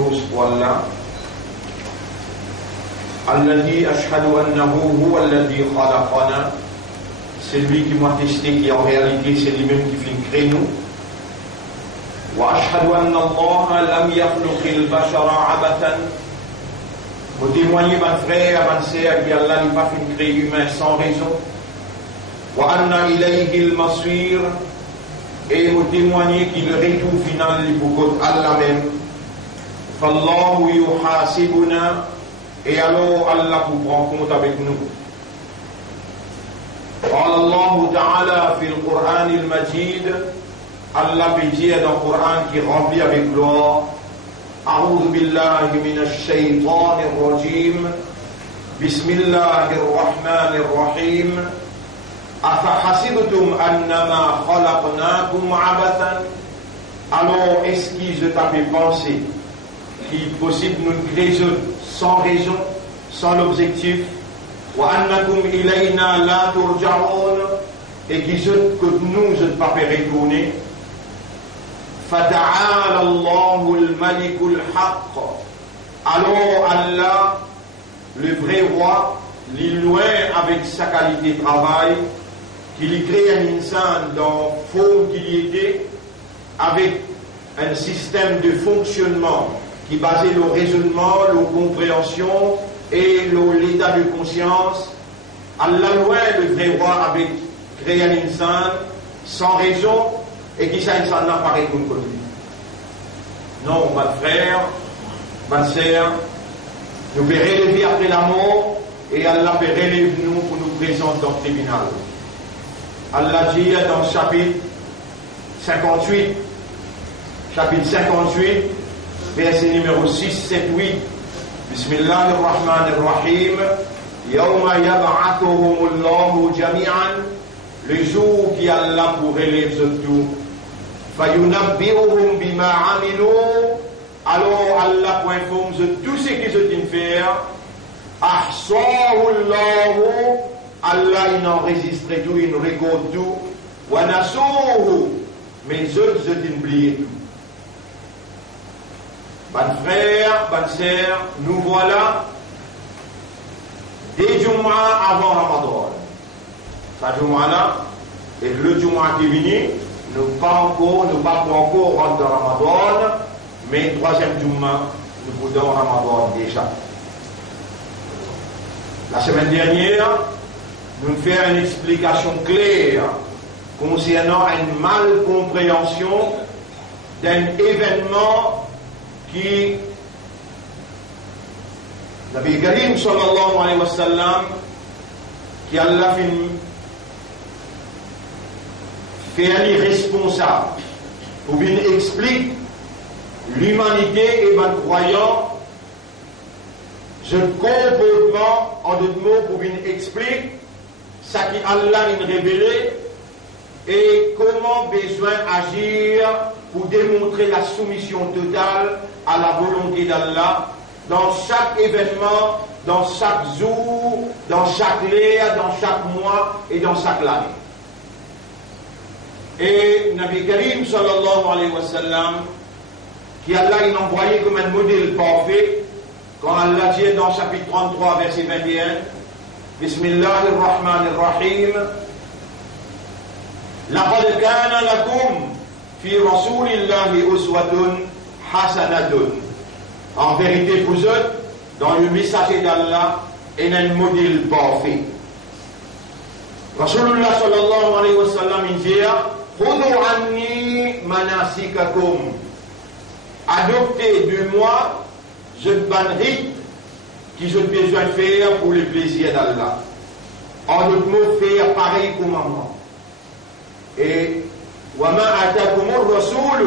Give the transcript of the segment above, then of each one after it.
والله الذي أشهد أنه هو الذي خلقنا, c'est lui qui m'a testé, qui en réalité c'est lui-même qui fait créer nous. وأشهد أن الله لم يخلق البشر عبثا, vous témoignez ma frère, ma sœur, qu'Allah n'a pas fait créer l'humain sans raison. وأن إليه المصير, et vous témoignez qu'il le retour final pour Allah même. فالله يحاسبنا, et alors Allah vous prend compte avec nous. قال الله تعالى في القرآن المجيد, Allah peut dire dans le Coran qui est rempli avec gloire, أعوذ بالله من الشيطان الرجيم بسم الله الرحمن الرحيم أفحسبتم أنما خلقناكم عبثا. Alors est-ce qu'ils t'avaient pensé qu'il est possible de nous créer sans raison, sans l'objectif, وأنكم إلينا لا ترجعون, et que nous ne pas retourner. فتعالى الله الملك الحق. Alors Allah, le vrai roi, il est loin avec sa qualité de travail, qu'il crée un insan dans la forme qu'il était, avec un système de fonctionnement qui est basé sur le raisonnement, la compréhension et l'état de conscience. Allah loin le vrai roi avec créer un insan sans raison, et qui ça insan n'a pas répondu comme lui. Non, mon frère, ma sœur, nous pouvons relever après la mort, et Allah peut relever nous pour nous présenter dans le tribunal. Allah dit dans le chapitre 58, verset numéro 6, 7, 8, Bismillahirrahmanirrahim, Yawma yab'athuhumullahu jami'an, le jour qui Allah pour relever tout, Fayunabbi'uhum bima amilu, alors Allah pour informer tout ce qu'ils ont fait, Ahsahu Allahu, Allah il enregistre tout, il regarde tout, wa nasuhu, mais les autres ont oublié tout. Bonne frère, bonne sœur, nous voilà des Jumu'ah avant Ramadan. Ça Jumu'ah là, et le Jumu'ah qui vient, nous pas encore rentrer dans Ramadan, mais troisième Jumu'ah, nous pouvons Ramadan déjà. La semaine dernière, nous faisons une explication claire concernant une malcompréhension d'un événement qui Nabi Karim sallallahu alayhi wa sallam, qui Allah fait un irresponsable pour bien expliquer l'humanité et les croyants, ce comportement en d'autres mots pour bien expliquer ce qu'Allah a révélé et comment besoin agir pour démontrer la soumission totale à la volonté d'Allah dans chaque événement, dans chaque jour, dans chaque l'ère, dans chaque mois et dans chaque année. Et Nabi Karim sallallahu alayhi wa sallam, qui Allah a envoyé comme un modèle parfait, quand Allah dit dans chapitre 33 verset 21, Bismillahirrahmanirrahim, لقد كان لكم في رسول الله أسوة حسنة. En vérité, vous êtes dans le messager d'Allah et un modèle parfait. Rasulullah sallallahu alayhi wa sallam dit, خذوا عني مناسككم. Adoptez de moi ce bon rite qui j'ai besoin de faire pour le plaisir d'Allah. En d'autres mots, faire pareil comme moi. Et وَمَا أَتَاكُمُ الرَّسُولُ,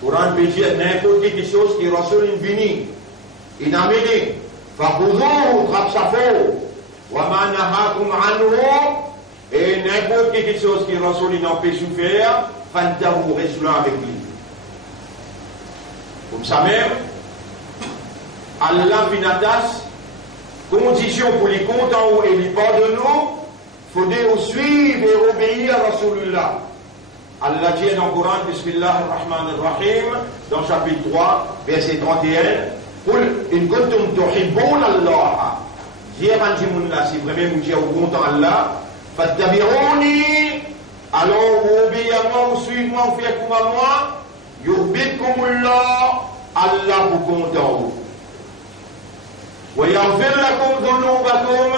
pour en dire n'importe quelle chose qui Rasul est venu, il a amené, فَخُذُوهُ خَبْصَفُوهُ وَمَا نَهَاكُمْ عَنْهُ, et n'importe quelle chose qui Rasul n'a pas su faire, فَانْتَهُوا, restez là avec lui. Comme ça même, Allah finatas, condition pour les comptes en haut et les bas de nous, il faut suivre et obéir à Rasulullah. Allah dit dans le Coran, Bismillahirrahmanirrahim, dans le chapitre 3, verset 31, قل إن كنتم تحبون الله si vraiment vous êtes content Allah فاتبعوني alors obéissez-moi ou suivez-moi ou faites comme moi يحببكم الله Allah vous content ويغفر لكم ذنوبكم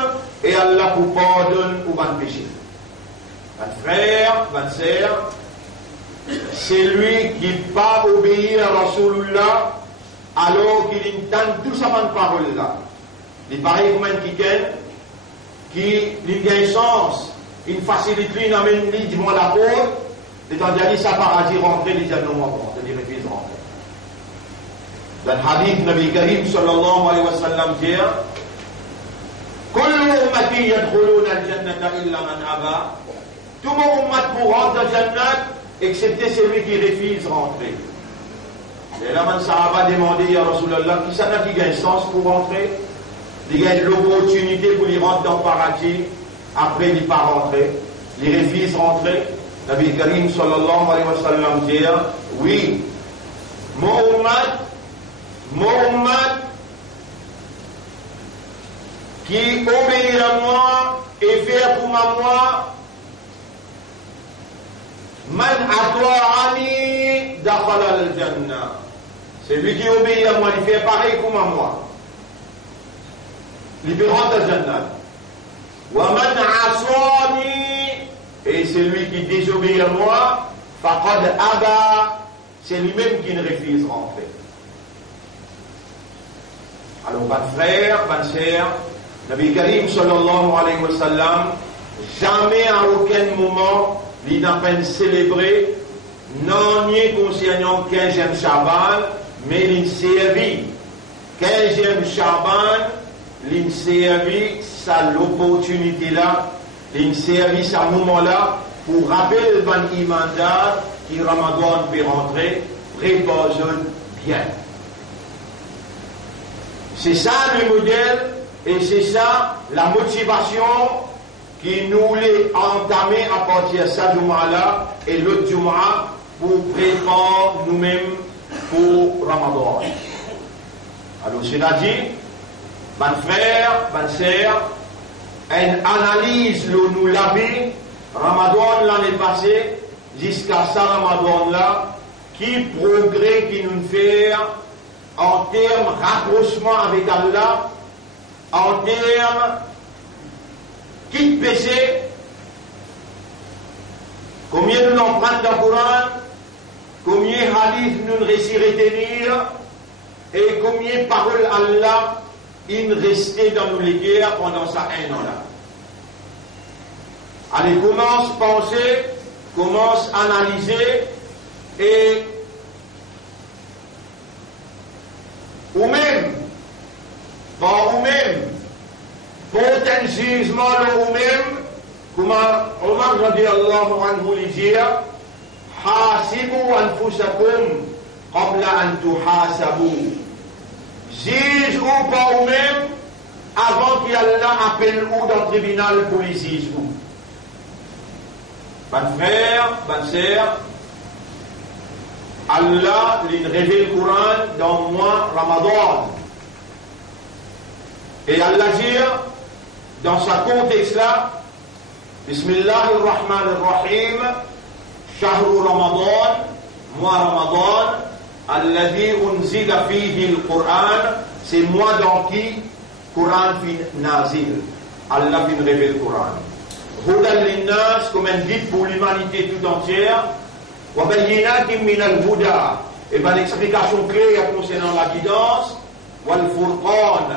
et Allah vous pardonne ou vos péchés. Votre frère, votre sœur, c'est lui qui pas obéir à Rasulullah alors qu'il entend tout ça bonne parole là. Il paraît comme un qui a un sens, une facilité, une amène, dis-moi la porte, l'étant dit ça paradis rentrer, les anneaux avant, c'est-à-dire les fils rentrer. Dans le hadith, Nabi Karim sallallahu alayhi wa sallam dit كل أمتي يدخلون الجنة إلا من أبى. Tout mon ummat pour rentrer dans le Jannat, excepté celui qui refuse rentrer. Et là, man Sahaba demandé à Rasulallah, qui ça n'a qui gagne sens pour rentrer? Il gagne l'opportunité pour y rentrer dans le paradis, après il n'est pas rentré. Il refuse rentrer. Nabi Karim sallallahu alayhi wa sallam dit, oui, mon ummat, qui obéit à moi et fait pour moi, man atwa'ani dakhala al-jannah. C'est lui qui obéit à moi, il fait pareil comme à moi. Il peut rentrer dans le Jannah. Wa man asani, et c'est lui qui désobéit à moi, faqad aba, c'est lui-même qui ne refuse rentrer. Alors, votre frère, votre sœur, Nabi Karim sallallahu alayhi wa sallam, jamais à aucun moment, il n'a pas célébré, non ni concernant 15e Shaban, mais il servi 15e Shaban, il servi ça l'opportunité là, il servi ça moment là pour rappeler le ban imandar qui Ramadan peut rentrer, repose bien. C'est ça le modèle et c'est ça la motivation qui nous l'est entamée à partir de ça Jumu'ah et l'autre Jumu'ah pour préparer nous-mêmes pour Ramadan. Alors c'est-à-dire, mon frère, ma sœur, une analyse nous l'avait Ramadan l'année passée jusqu'à ça Ramadan là, qui progrès qui nous fait en termes rapprochement avec Allah, en termes quitte péché, combien nous empruntent dans le Coran, combien hadith nous réussissons retenir, et combien paroles Allah il restait dans nos guerres pendant ça un an là. Allez, commence à penser, commence à analyser, et ou même, pas ou même, pour un jugement ou même, comme Omar radiyallahu anhu lui dit, hasibu anfusakum qabla an tuhasabu. Juge-vous pas vous-même avant qu'Allah appelle ou dans le tribunal pour les juger. Mon frère, ma sœur, Allah lui révèle le Coran dans le mois Ramadan. Et Allah dit dans ce contexte-là, Bismillahirrahmanirrahim, Shahru Ramadan, mois Ramadan, Alladhi unzila fihi al-Qur'an, c'est moi dans qui Qur'an fin nazil. Allah fin révèle le Qur'an. Hudan linnas, comme un guide pour l'humanité tout entière, wa bayyinatin min al-huda, et ben l'explication claire concernant la guidance, wal furqan,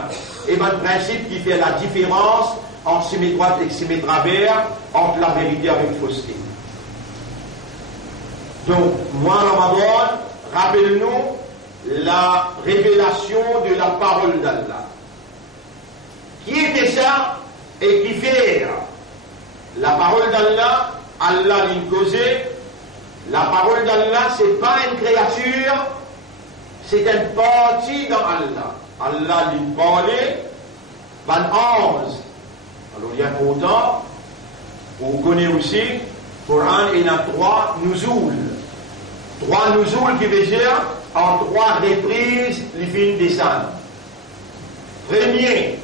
et ben le principe qui fait la différence entre symétrie droite et symétrie travers, entre la vérité avec la fausseté. Donc, moi Ramadan, rappelle-nous la révélation de la parole d'Allah. Qui était ça et qui fait la parole d'Allah, Allah l'imposait. La parole d'Allah, c'est pas une créature, c'est une partie dans Allah. Allah lui parlait, van 11. Alors il y a autant, on connaît aussi Coran il y a 3 nuzul. 3 nuzul qui veut dire en 3 reprises les films descendent. Premier,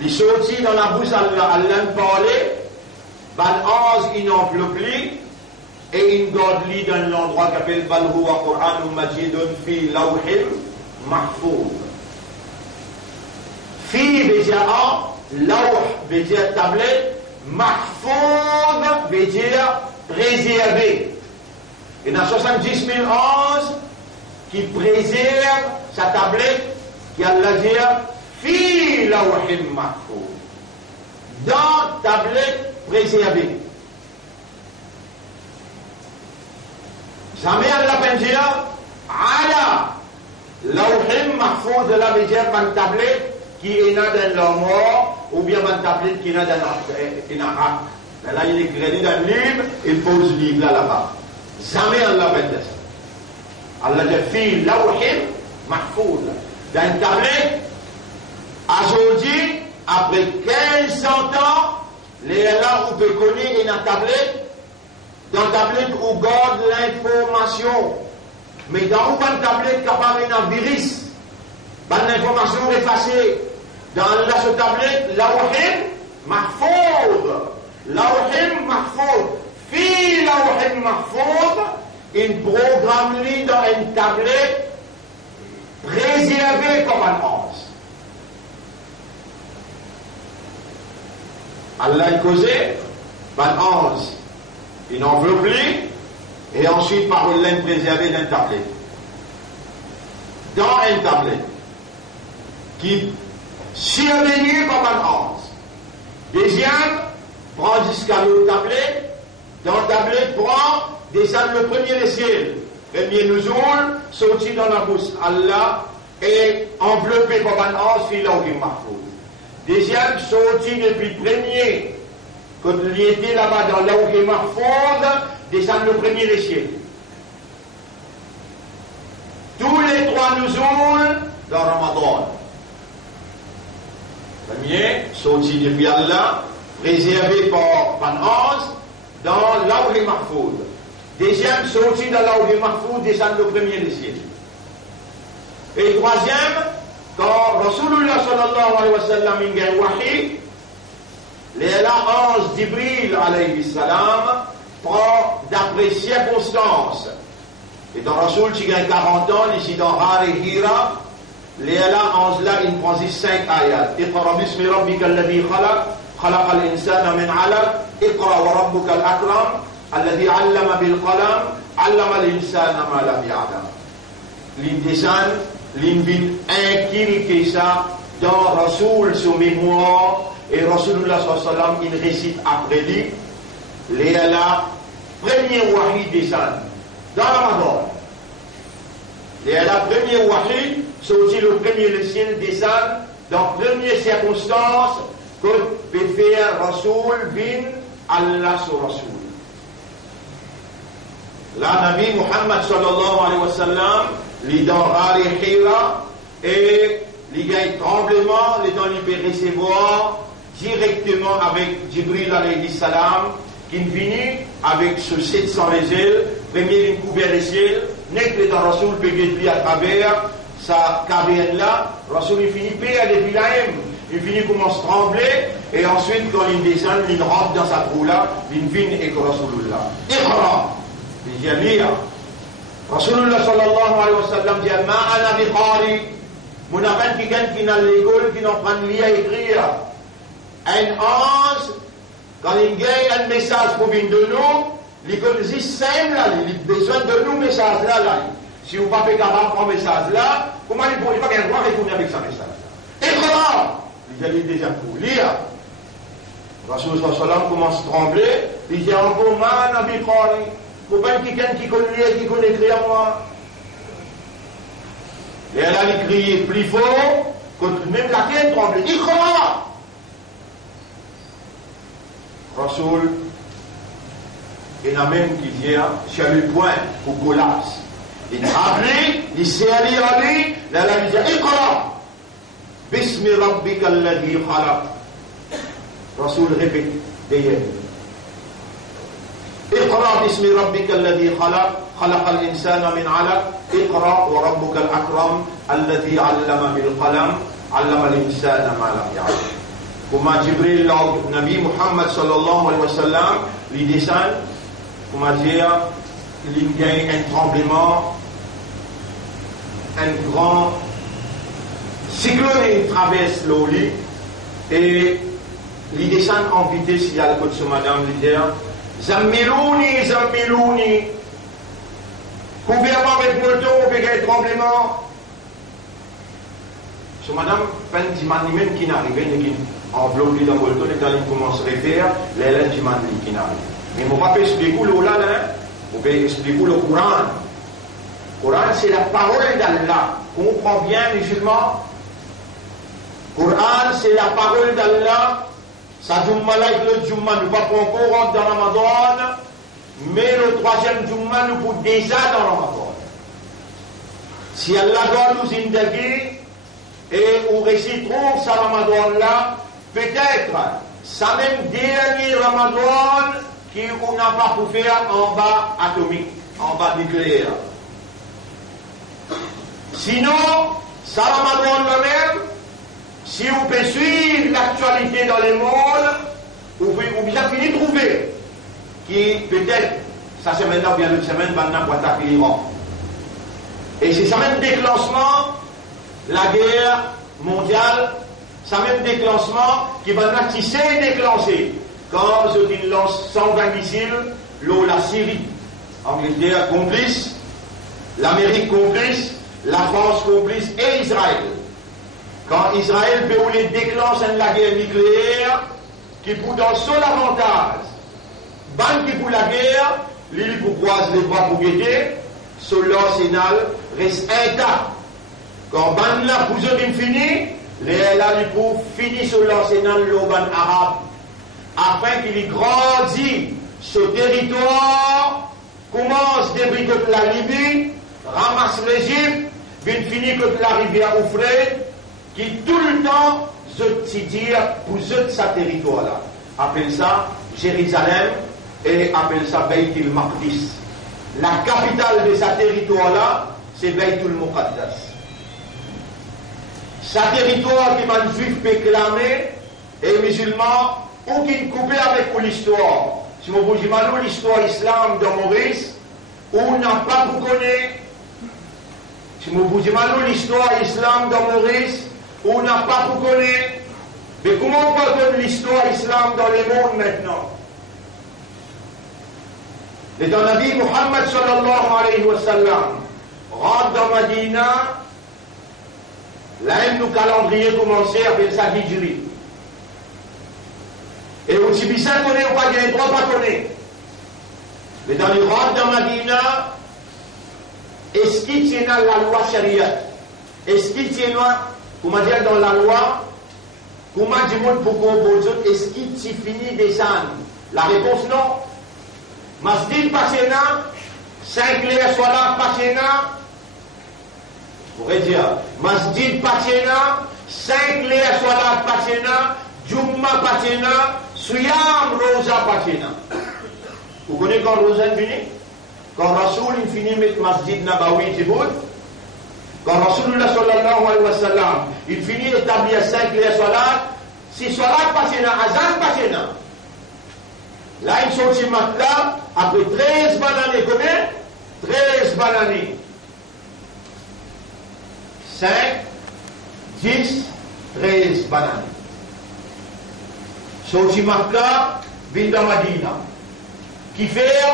les sorties dans la bouche Allah parler, ban ange il enveloppe et une godly dans l'endroit qui s'appelle Bal huwa Qur'anun Majidun fi lawhil mahfouz. Fi veut dire lawh veut dire tablette, mahfouz veut dire préservé. Et dans 70 000 anges qui préserve sa tablette, qui Allah dit fi lawhil mahfouz. Dans tablette préservée. Jamais Allah peut dire ala lawhil mahfouz de la veut dire une tablette qui est dans le mort ou bien une tablette qui est dans l'arc. Là, il est écrit dans le livre, il pose le livre là-bas. Jamais Allah peut dire ça. Allah dit fi lawhil mahfouz. Dans une tablette, aujourd'hui, après 1500 ans, les là où peut connaître une tablette, dans la tablette où garde l'information. Mais dans une tablette capable d'un virus, l'information effacée. Dans la tablette, lawhil mahfouz. Lawhil mahfouz. Fi lawhil mahfouz, une programme dans une tablette préservée comme un ange. Allah a causé, un ange, une enveloppe, et ensuite par une laine préservée d'un tablette. Dans une tablette, qui survenue comme un ange. Deuxième, prend jusqu'à l'autre tablette, dans la tablette, prend, descend le premier ciel. Premier nuzul, sorti dans la bouche Allah, et enveloppé comme un ange, fi lawhil mahfouz. Deuxième, sorti depuis le premier, quand il était là-bas dans lawhil mahfouz, descend le premier ciel. Tous les 3 nuzul dans Ramadan. Premier, sorti depuis Allah, préservé par un ange, dans lawhil mahfouz. Deuxième, sorti dans lawhil mahfouz, descend le premier ciel. Et troisième, quand Rasulullah sallallahu alayhi wa sallam a wahi, les anges Jibril alayhi salam prend d'après circonstances. Et dans Rasul, qui a 40 ans, ici dans Har et Hira, les anges là, ils prennent 5 ayats. Iqra bismi rabbika alladhi khalaq, khalaqa al-insana min alaq, iqra wa rabbuka al-akram, alladhi allama bil qalam, allama al-insana ma lam ya'lam. L'indécent, l'invite inquiéter ça dans Rasoul sur mémoire et Rasulullah sallallahu alayhi wa sallam il récite après lui les là premier wahi descend dans Ramadan les là premier wahi sorti le premier le ciel descend dans première circonstance que peut faire Rasoul bin Allah sur Rasoul là Nabi Muhammad sallallahu alayhi wa sallam les dans Hari Hira et les gars tremblement, les dents ils peuvent recevoir directement avec Jibril alayhi salam qui vient avec ce 700 les ailes, premier une couvert les ciels, n'est que dans Rasoul peut guérir à travers sa caverne là, Rasoul il finit par depuis la haine, il finit commence à trembler et ensuite quand il descend, il rentre dans sa trou là, il vient et que Rasoulullah. Iqra, il dit à lire. Rasulullah sallallahu alayhi wa sallam dit ma ana bi qari mon avant qui gagne qui dans l'école qui n'en prend lire à écrire un ange quand il gagne un message pour venir de nous l'école dit simple là il a besoin de nous message là si vous pas fait capable prendre message là comment il pourrait pas gagner droit répondre avec ce message là et comment il a dit déjà pour lire Rasulullah sallallahu alayhi wa sallam commence à trembler il dit encore ma ana bi qari pour pas quelqu'un qui connaît écrire à moi. Et elle a crié plus fort que même la tienne tremble. Il croit. Rasoul, il y en a même qui vient sur le point pour collapse. Il a appelé, il s'est allé à lui, là, il dit Iqra, Bismi Rabbika alladhi khalaq. Rasoul répète, derrière. اقرأ باسم ربك الذي خلق الإنسان من علق اقرأ وربك الأكرم الذي علم بالقلم علم الإنسان ما لم يعلم. Comment Jibril log Nabi Muhammad sallallahu alayhi wa sallam li descend, comment dire, il gagne un tremblement, un grand cyclone il traverse l'eau et il descend en vitesse, il y a le côté de madame lui dit Zammilouni, Zammilouni, couvrez-moi avec moto, avec un tremblement. Ce madame, peine d'imani même qui n'arrive, qui enveloppe dans le moto, et quand il commence à faire, l'élève d'imani qui n'arrive. Mais il ne faut pas expliquer le là, il faut expliquer le Coran. Le Coran, c'est la parole d'Allah. Comprends bien, musulman. Le Coran, c'est la parole d'Allah. Ça Jumma là, le Jumma, nous pas encore rentrer dans Ramadan, mais le troisième Jumma nous pour déjà dans Ramadan. Si Allah doit nous indiquer et on récitera ça Ramadan là, peut-être ça même dernier Ramadan qu'on n'a pas pu faire en bas atomique, en bas nucléaire. Sinon, ça Ramadan là même, si vous pouvez suivre l'actualité dans le monde, vous bien fini de trouver qui peut-être, ça c'est maintenant bien une semaine, maintenant pour attaquer l'Iran. Et c'est ça même déclenchement, la guerre mondiale, ça même déclenchement qui va déclencher. Quand je lance 120 missiles, la Syrie, Angleterre complice, l'Amérique complice, la France complice et Israël. Quand Israël peut déclenche la guerre nucléaire, qui pour dans son avantage, ban qui pour la guerre, l'île pour croise les bras pour guetter, son l'arsenal reste intact. Quand ban là pour eux fini, les là pour finir sur l'arsenal l'urban arabe, afin qu'il grandit ce territoire, commence débricote la Libye, ramasse l'Égypte, vient finir que la rivière Oufré, qui tout le temps se dire pour sa territoire-là. Appelle ça Jérusalem et appelle ça Beitul Maqdis. La capitale de sa territoire-là, c'est Beitul Muqaddas. Sa territoire qui m'a juif peut clamer et musulman, ou qui coupé avec l'histoire. Si vous voulez l'histoire islam de Maurice, on n'a pas vous connaît. Si vous voulez l'histoire islam de Maurice, on n'a pas vous connaît. Mais comment on peut connaître l'histoire islam dans le monde maintenant? Et dans la vie, Muhammad sallallahu alayhi wa sallam rentre dans Medina, là, le calendrier commençait avec sa hijri. Et aussi bien ça connaît ou pas, il y a un droit pas connaître. Mais dans le rentre dans Medina, est-ce qu'il tient la loi sharia? Est-ce qu'il tient comment dire dans la loi, comment du monde pour qu'on vous est-ce qu'il s'y finit des ânes? La réponse non. Masjid Pachena, 5 clés soit là Pachena, je pourrais dire, Masjid Pachena, 5 clés soit là Pachena, Jumma Pachena, Suyam Rosa Pachena. Vous connaissez quand Rosa finit? Quand Rasoul finit avec Masjid Nabawi Djibout, quand Rasulullah sallallahu alayhi wa sallam, il finit d'établir 5 clés soit là, si soit là Pachena, Azan Pachena. Là, ils sont sur là, après 13 bananes, combien? 13 bananes. 5, 10, 13 bananes. Sorti Makkah, vient dans Madina. Qui fait,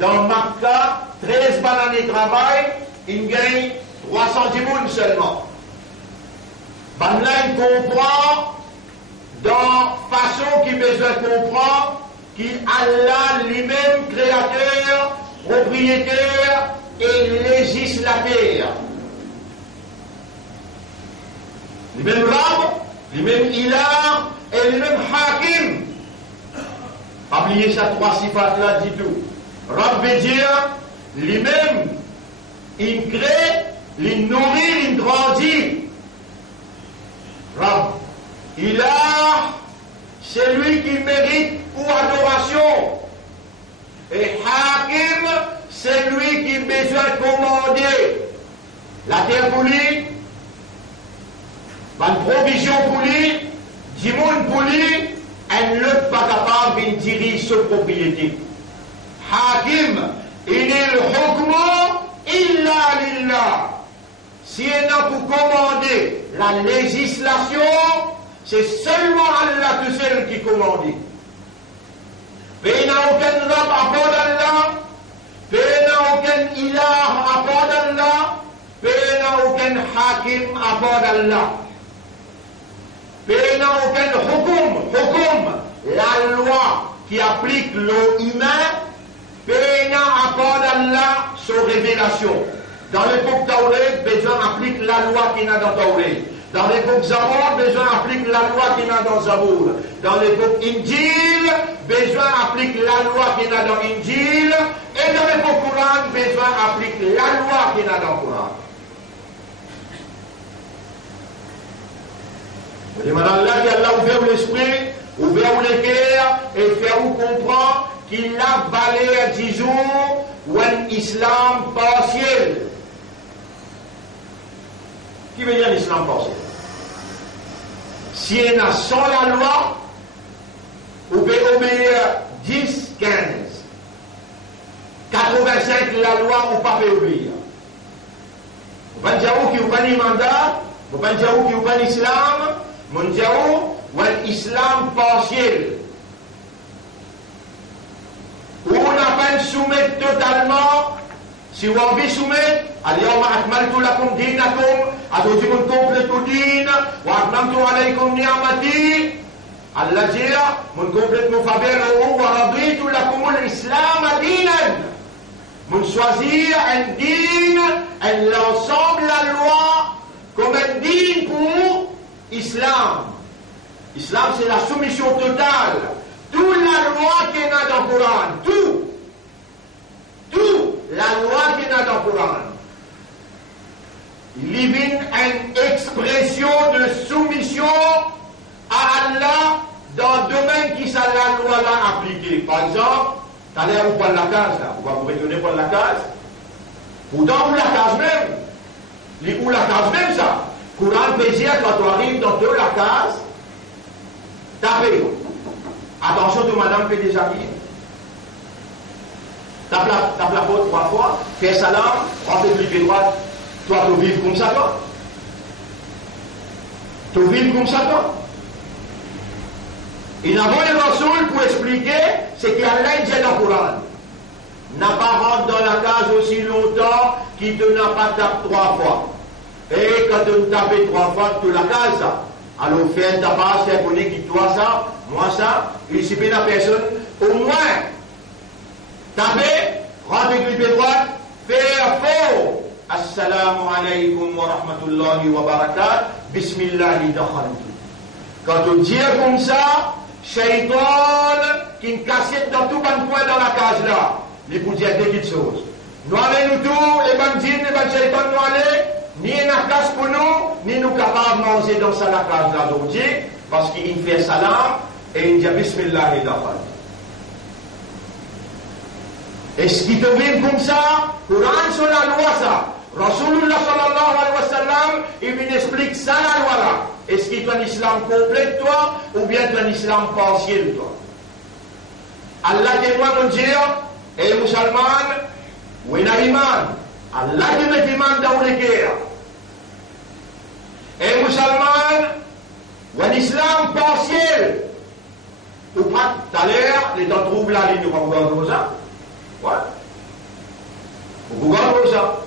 dans Makkah, 13 bananes de travail, il gagne 310 mounes seulement. Ben là, il comprend, dans façon qu'il besoin de comprendre, qui Allah lui-même créateur, propriétaire et législateur. Lui-même Rab, lui-même Ilah et lui-même Hakim. Pas oublier ces 3 sifat-là du tout. Rab veut dire, lui-même, il crée, il nourrit, il grandit. Rab. Ilah, c'est lui qui mérite pour adoration. Et Hakim, c'est lui qui a besoin de commander la terre pour lui, une provision pour lui, du monde pour lui, et l'autre pas capable de diriger sa propriété. Hakim, il est le hukmu illa lillah. Si on a pour commander la législation, c'est seulement Allah tout seul qui commande. Mais il n'y a aucun rab à part d'Allah, il n'y a aucun ilah à part d'Allah, il n'y a aucun hakim à part d'Allah. Il n'y a aucun hukum, la loi qui applique l'eau humain, il n'y a à part d'Allah sa révélation. Dans l'époque Tawret, besoin applique la loi qui n'a dans Tawret. Dans l'époque Zabour, besoin applique la loi qui n'a dans Zabour. Dans l'époque Injil, besoin applique la loi qui n'a dans Injil. Et dans l'époque Coran, besoin applique la loi qui n'a dans Coran. Et madame là, qui a ouvert l'esprit, ouvert le cœur, et fait vous comprendre qu'il a balayé 10 jours ou un islam partiel. Qui veut dire l'islam partiel? Si on a sans la loi, vous pouvez obéir 10, 15. 85 la loi, vous ne pouvez pas obéir. Vous ne pouvez pas dire qu'il n'y a pas de mandat, vous ne pouvez pas dire qu'il n'y a pas d'islam, vous ne pouvez pas dire qu'il y a un islam partiel. Où on n'a pas de soumettre totalement. Si vous avez soumettre, اليوم أكملت لكم دينكم أتوجب كمبلت دين وأتممت عليكم نعمتي التي من كمبلت مفابره ورضيت لكم الإسلام دينا من choisir un din et l'ensemble la loi comme un din pour Islam. Islam c'est la soumission totale. Toute la loi qui est dans le Coran, tout la loi qui est dans le Coran. Il y a une expression de soumission à Allah dans le domaine qui ça la loi l'a appliqué. Par exemple, tu allez vous prendre la case là, vous vous retourner pour la case. Pourtant, vous la case même. Vous la case même ça. Courant plaisir quand tu arrives dans la case, tapez. Attention, tout madame fait des amis. Tape la porte 3 fois, fais salam, rentre le pied droit. Toi, tu vis comme ça, toi. Tu vis comme ça, toi. Il n'a pas de Rasoul pour expliquer ce qu'il y a là dans le Coran. N'a pas rentré dans la case aussi longtemps qu'il ne n'a pas tapé 3 fois. Et quand tu tapes 3 fois, tu la case, ça. Alors, fais un tapas, c'est pour qui toi ça, moi ça, il suffit de la personne, au moins, taper, rentre le pied droit, faire faux. Assalamu alaikum wa rahmatullahi wa barakatuh. Bismillahi dakhaltu. Quand on dit comme ça, Shaitan, qui nous casse dans tout bon coin dans la case là, il peut dire des petites choses. Nous allons nous tous, les bandits, les bandits, Shaitan, nous allons, ni la case pour nous, ni nous capables de manger dans la case là d'aujourd'hui, parce qu'il fait salam et il dit Bismillahi dakhaltu. Et ce qui te vient comme ça, Coran sur la loi ça. Rasulullah sallallahu alayhi wa sallam, il vient expliquer ça la loi là. Est-ce qu'il est un islam complet toi, ou bien un islam partiel toi? Allah témoin mon Dieu, et musulman, ou un iman. Allah te met iman dans le cœur. Et musulman, ou un islam partiel. Ou pas, tout à l'heure, les gens trouvent la ligne, on va voir comme ça. Ouais. Vous pouvez voir ça.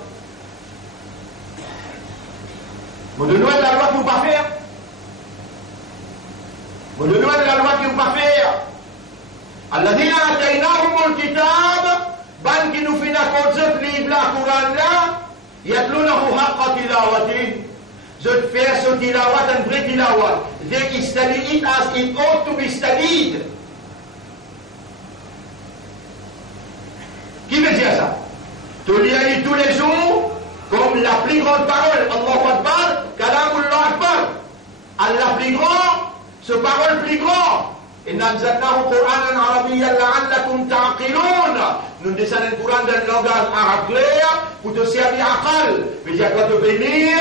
Vous donnez la loi qui ne peut pas faire. Vous donnez la loi qui ne peut pas faire. الذين آتيناهم الكتاب بان qui nous fait la concept livre la Coran là يتلونه حق تلاوته. Je fais ce tilawat and vrai tilawat. They study it as it ought to be studied. Qui veut dire ça? Tu lis tous les jours comme la plus grande parole, Allahu Akbar, Kalamullah Akbar. Allah plus grand, ce parole plus grand. إن أنزلناه قرآنا عربيا لعلكم تعقلون. Nous descendons le Coran d'un langage arabe clair pour te servir à aqal. C'est-à-dire quand te bénir,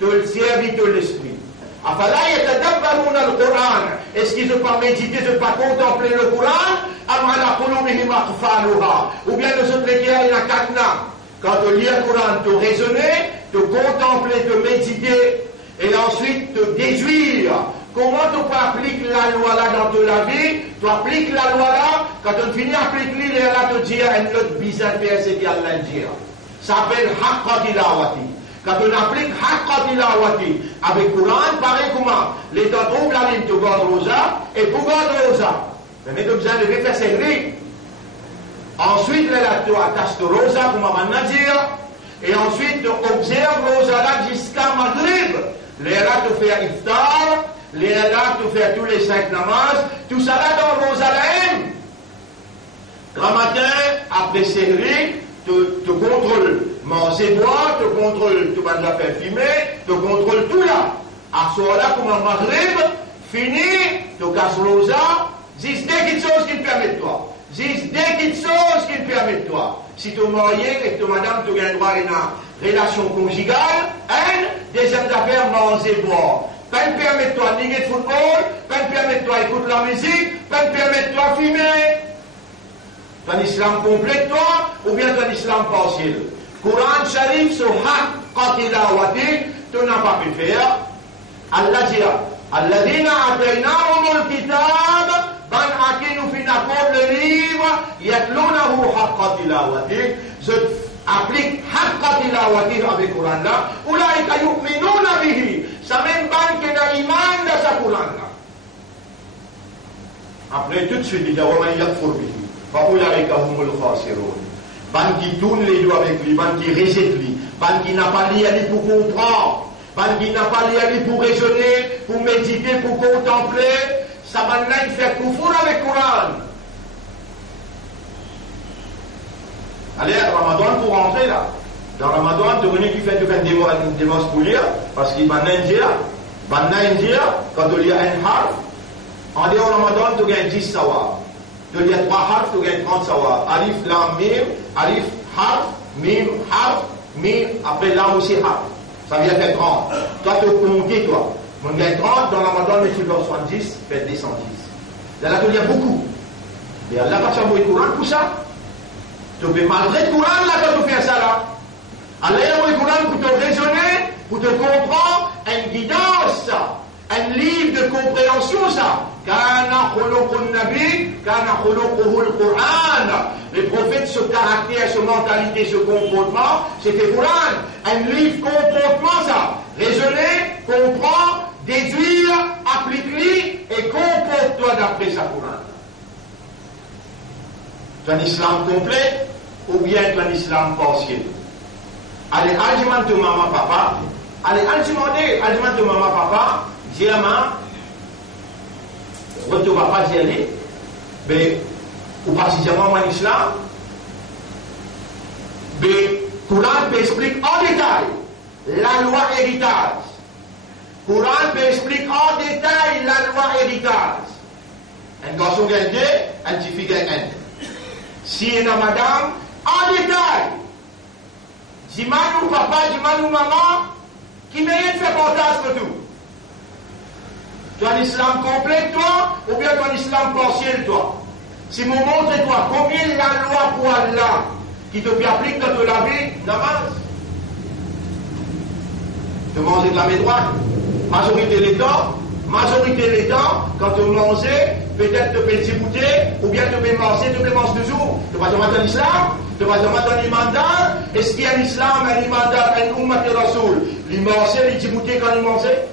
te le servir de l'esprit. أفلا يتدبرون القرآن. Est-ce qu'ils ne pas méditer, ne pas contempler le Coran? أم على قلوبهم أقفالها. Ou bien nous autres les guerres, il y a cadenas. Quand tu lis le Coran, te raisonner, te contempler, te méditer, et ensuite te déduire. Comment tu peux appliquer la loi là dans ta vie? Tu appliques la loi là, quand tu finis d'appliquer, il est là te dire un autre bizarre verset qui Allah dit. Ça s'appelle haqqa tilawati. Quand on applique haqqa tilawati avec le Coran, pareil comment? Les temps troubles la ligne, tu gardes rosa, et pour garder rosa. Mais tu as besoin de faire servir. Ensuite, là, tu attaches le rosa, comme on va dire, et ensuite, tu observes le rosa là jusqu'à Maghrib. Les là, tu fais iftar. Les là, tu fais tous les 5 namazes, tout ça là dans le Rosalem. Grand matin, après série, tu contrôles manger, boire, tu contrôles tout le monde fait fumer, tu contrôles tout là. À ce moment-là, comme un maghrib, fini, tu casses le rosa, dis des petites choses qui te permettent toi. Dis des petites choses qui te permettent toi. Si tu es marié et que madame, tu as droit à une relation conjugale, des hommes d'affaires, manger, boire. Pas de permettre-toi de liguer de football, pas de permettre-toi d'écouter la musique, pas de permettre-toi de fumer. Tu as un islam complet, toi, ou bien tu as un islam partiel. Coran Sharif, sur haqqa tilawati, tu n'as pas pu faire. Allah dit, Alladhina ataynahumul kitab, ban akinu fi naqob le livre, yatlunahu haqqa tilawati. Je applique haqqa tilawati avec Coran là, ulaika yu'minuna bihi. Ça même ban qui a iman dans sa Coran là. Après tout de suite, il dit وَمَنْ يَكْفُرْ بِهِ فَأُولَئِكَ هُمُ الْخَاسِرُونَ. Ban qui tourne les doigts avec lui, ban qui rejette lui, ban qui n'a pas lié à lui pour comprendre, ban qui n'a pas lié à lui pour raisonner, pour méditer, pour contempler, ça ban là il fait koufour avec Coran. Allez, Ramadan pour rentrer là. Dans Ramadan, tu connais qui fait une démarche pour lire, parce qu'il va n'india, quand tu lis un harf, en dehors Ramadan, tu gagnes 10 sawab. Tu lis 3 harf, tu gagnes 30 sawab. Alif, lam, mim, alif, harf, mim, après lam aussi harf. Ça vient faire 30. Toi, tu comptes, toi. On gagne 30, dans Ramadan, mais tu dois 70, fait des 110. Là, tu lis beaucoup. Et Allah va t'envoyer le Coran pour ça. Tu peux malgré le Coran, là, quand tu fais ça, là. Allah y a le Coran pour te raisonner, pour te comprendre, une guidance, un livre de compréhension, ça. Kana khuluqun nabi, kana khuluquhu al-Qur'an. Les prophètes, ce caractère, ce mentalité, ce comportement, c'était Coran. Un livre comportement, ça. Raisonner, comprendre, déduire, applique-lui et comporte-toi d'après sa Coran. Tu as un islam complet ou bien tu as un islam partiel? Allez, alimenter maman, papa. Allez, alimenter maman, papa. Diamant. Tu vas pas y aller. Mais, ou pas si diamant en islam. Mais, Coran peut expliquer en détail la loi héritage. Coran peut expliquer en détail la loi héritage. Un garçon gagne 2, un petit fille gagne 1. Si une madame, en détail. Dis-moi nous papa, dis-moi nous maman, qui mérite de faire fantasme tout. Tu as un islam complet toi, ou bien tu as un islam partiel toi. Si vous montrez toi combien la loi pour Allah qui te applique dans la vie, namaz. Tu manges de la main droite, majorité des temps, quand tu manges, peut-être tu peux t'ébouter, ou bien tu peux manger, tu peux manger toujours. Tu vas demander l'islam, tu vas demander un imandat. Est-ce qu'il y a un islam, un imandat, un ummat de rasoul? Il mangeait, il t'éboutait quand il mangeait.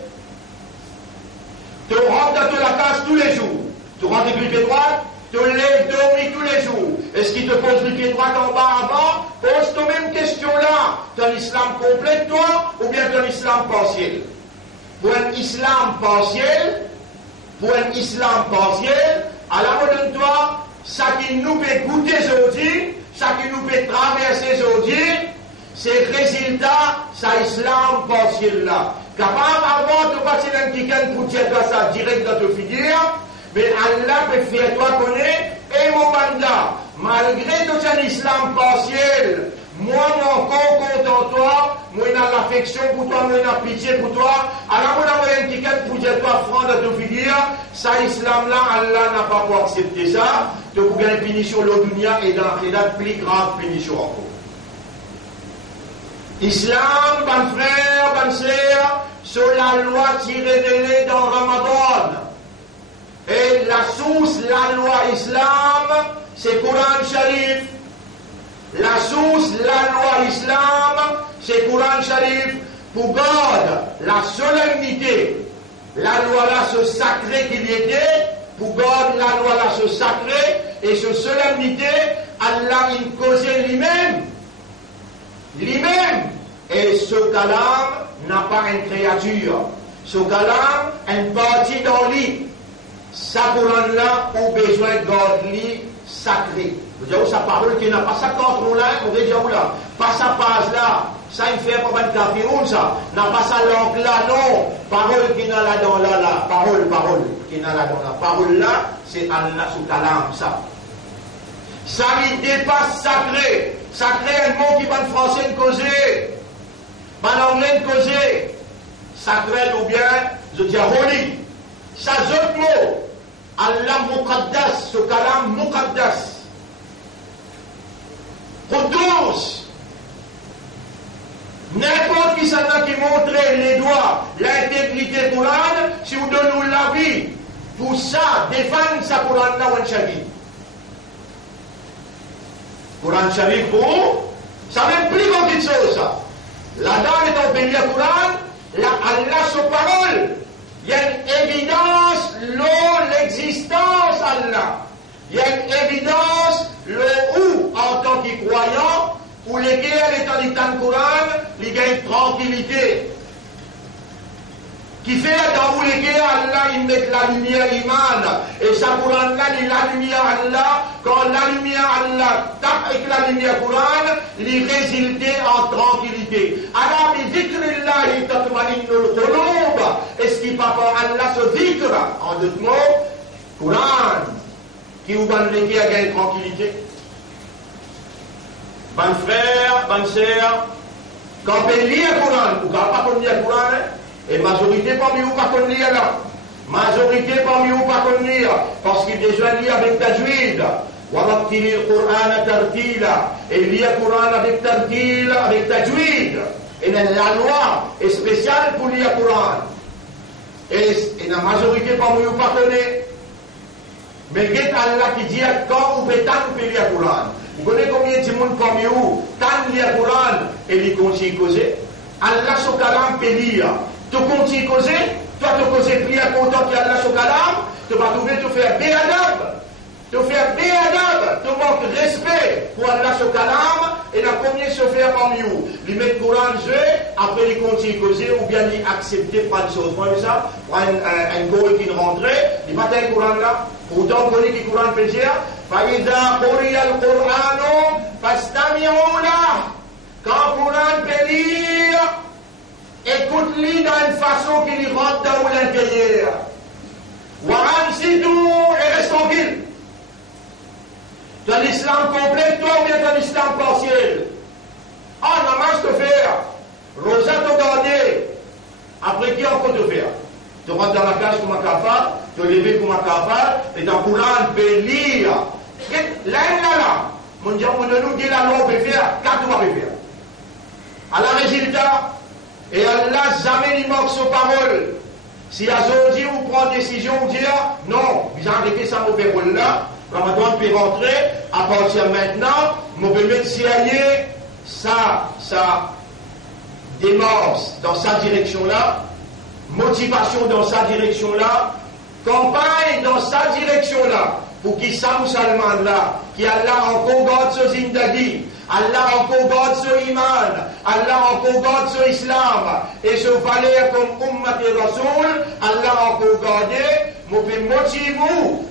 Tu rentres dans la case tous les jours. Tu rentres avec le pied droit, tu lèves, dormis tous les jours. Est-ce qu'il te pose le pied droit en bas avant? Pose-toi même question là. Tu as l'islam complet toi, ou bien tu as l'islam partiel? Pour un islam partiel, alors donne-toi, ça qui nous fait goûter aujourd'hui, ça qui nous fait traverser aujourd'hui, c'est le résultat, c'est l'islam partiel là. Capable avant de passer un petit pour dire ça direct dans ta figure, Mais Allah peut faire toi connaître et mon banda. Malgré tout un islam partiel, moi, mon compte en toi, moi, j'ai l'affection pour toi, moi, j'ai pitié pour toi. Alors, moi, j'ai une étiquette pour dire toi, franc de te dire, ça, islam-là, Allah n'a pas pour accepter ça. Tu peux gagner une punition de l'Odunia et dans la plus grave punition encore. Islam, bon frère, bonne sœur, sur la loi qui est révélée dans Ramadan. Et la source, la loi islam, c'est Coran Sharif. La source, la loi islam, c'est Coran Sharif. Pour God, la solennité, la loi là, ce sacré qu'il y était, pour God, la loi là, ce sacré, et ce solennité, Allah, il causait lui-même. Lui-même. Et ce kalam n'a pas une créature. Ce kalam, une partie dans lui. Sa Coran-là, au besoin de godly sacré. Vous savez, sa parole qui n'a pas ça contrôle-là, on dit là, pas sa page-là, ça il fait pas de caféoun, ça, n'a pas sa langue-là, non. Parole qui n'a là dans là, parole, qui n'a là dans la parole-là, c'est Allah sous kalam, ça. Ça il dépasse sacré. Sacré est un mot qui va en français de causer, en anglais de causer. Sacré ou bien, je dis holy. Ça, autre mot. Allah Muqaddas, ce kalam Muqaddas. Qudus. N'importe qui s'en a qui montrait les doigts, l'intégrité Coran, si vous donnez la vie, pour ça, défendre sa Coran là, ou Sharif. Coran Sharif, bon, ça même plus grand chose, ça. La dame est en béni à Coran, Allah, sa parole. Il y a une évidence, l'existence Allah. Il y a une évidence, le où, en tant que croyant, où les guerres étant du temps Coran, il y a une tranquillité. Qui fait dans où les guerres, Allah, il met la lumière iman. Et ça, Coran, là, il la lumière Allah. Quand la lumière Allah tape avec la lumière Coran, il résulte en tranquillité. Allah, bi dhikrillahi tatma'innul qulub. Est-ce qu'il par Allah se dhikr, en d'autres mots, Coran, qui vous donne les guerres, il y a une tranquillité. Bon frère, bonne sœur, quand on lit le Coran, vous ne pouvez pas lire le Coran, hein? Et majorité parmi vous pas qu'on lire là. Majorité parmi vous pas qu'on lire. Parce qu'il déjà lit avec tajwid. Waratili le Coran tartila. Et lire le Coran avec tartil, avec tajwid. Et la loi est spéciale pour lire le Coran. Et la majorité parmi vous pas qu'on lit. Mais il y a Allah qui dit quand vous pouvez lire le Coran. Vous connaissez combien de monde parmi vous tant lire le Coran et les continue à causer. Allah son kalam peut lire. Tu continues à causer, toi tu causes prière content qu'il y a Allah sur kalam, tu vas trouver te faire béadab, tu manques respect pour Allah sur kalam, et la première se faire parmi vous. Lui mettre Coran en jeu, après il continue à causer, ou bien il accepter de prendre chose. Moi, ça, prendre un Coran qui rentrait, il va le Coran là, pourtant on connaît que le Coran peut dire, Faïda Quriya al-Qur'anu, fastami'u lah. Quand le Coran peut lire, écoute-le dans une façon qui lui rentre dans l'intérieur. Waran Sidou et reste tranquille. Tu as l'islam complet, toi ou bien tu as l'islam partiel. Ah, namaz te faire. Rosa te garder. Après qui encore te faire? Tu rentres dans la cage comme un cafard, tu lever comme un cafard, et dans le Coran, tu peux lire. Là. Mon Dieu, on nous dit la loi, on peut faire, quand tu vas faire. À la résultat, et Allah jamais n'y manque sa parole. Si aujourd'hui vous prenez décision, vous dire non, vous arrêtez ça mauvais rôle là, Ramadan peut rentrer, à partir de maintenant, vous pouvez mettre ça démarche dans sa direction là, motivation dans sa direction là, campagne dans sa direction là, pour qu'il ça musulman là, qui Allah encore garde ce zindagi. Allah encore garde ce iman, Allah encore garde ce islam, et ce valeur comme ummat et rasoul, Allah encore garde, vous pouvez motiver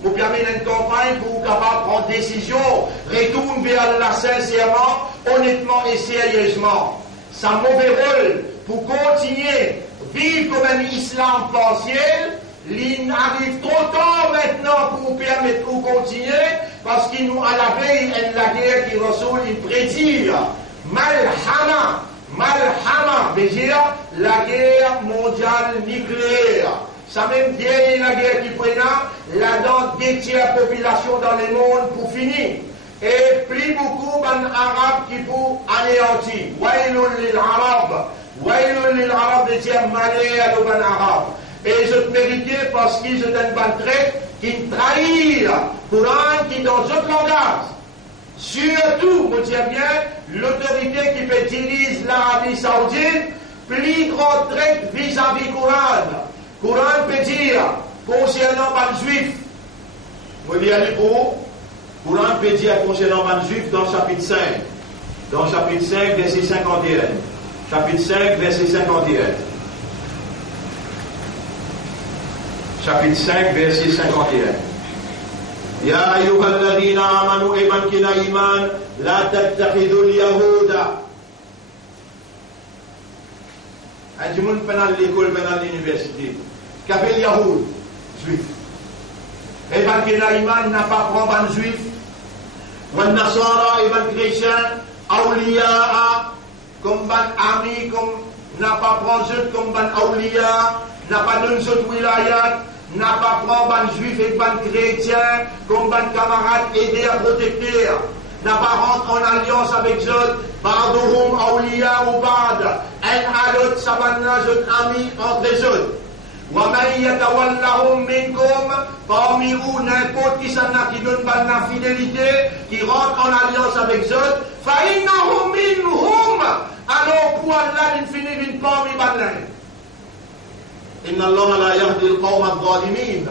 vous pouvez amener une campagne pour vous capable de prendre décision, retourner vers Allah sincèrement, honnêtement et sérieusement. C'est un mauvais rôle pour continuer, vivre comme un islam partiel, il arrive trop tard maintenant pour permettre de continuer, parce qu'il nous a la veille et la guerre qui ressemble, il prédit Malhama, veut dire la guerre mondiale nucléaire. Ça même bien la guerre qui prend, là-dedans, 2 tiers de la population dans le monde pour finir. Et plus beaucoup d'Arabes qui pour anéantir. Wailul lil Arab veut dire malheur aux Arabes. Et je te méritais parce qu'ils étaient une bonne traite qui trahit le Coran qui dans d'autres langages. Surtout, vous dire bien, l'autorité qui fait utiliser l'Arabie Saoudite, plus grande traite vis-à-vis du Coran. Coran peut dire, concernant les Juifs, vous dire pour Coran peut dire concernant les Juifs dans le chapitre 5. Dans le chapitre 5, verset 51. Chapitre 5, verset 51. Chapitre 5, verset 51. يا أيها الذين آمنوا إيمان كنا إيمان لا تتخذوا اليهود. أنت من بنا l'école بنا l'université. Qu'appelle Yahoud, juif. Éban kena iman n'a pas pris ban juif. Wan Nasara éban chrétien, awliya, comme ban ami, comme n'a pas pris jeu comme ban awliya, n'a pas donné jeu wilayat, n'a pas pris ban juif et ban chrétien, comme ban camarade aider à protéger. N'a pas rentré en alliance avec eux, Bardoum, awliya ou bad, un à l'autre, sabanna, jeu ami entre eux. وَمَنْ يَتَوَلَّهُمْ مِنْكُمْ, parmi vous, n'importe qui s'en a qui donne pas la fidélité, qui rentre en alliance avec eux, فَإِنَّهُمْ مِنْهُمْ, alors pour Allah, il finit une parmi banane. إِنَّ اللَّهَ لَا يَهْدِي الْقَوْمَ الظَّالِمِينَ.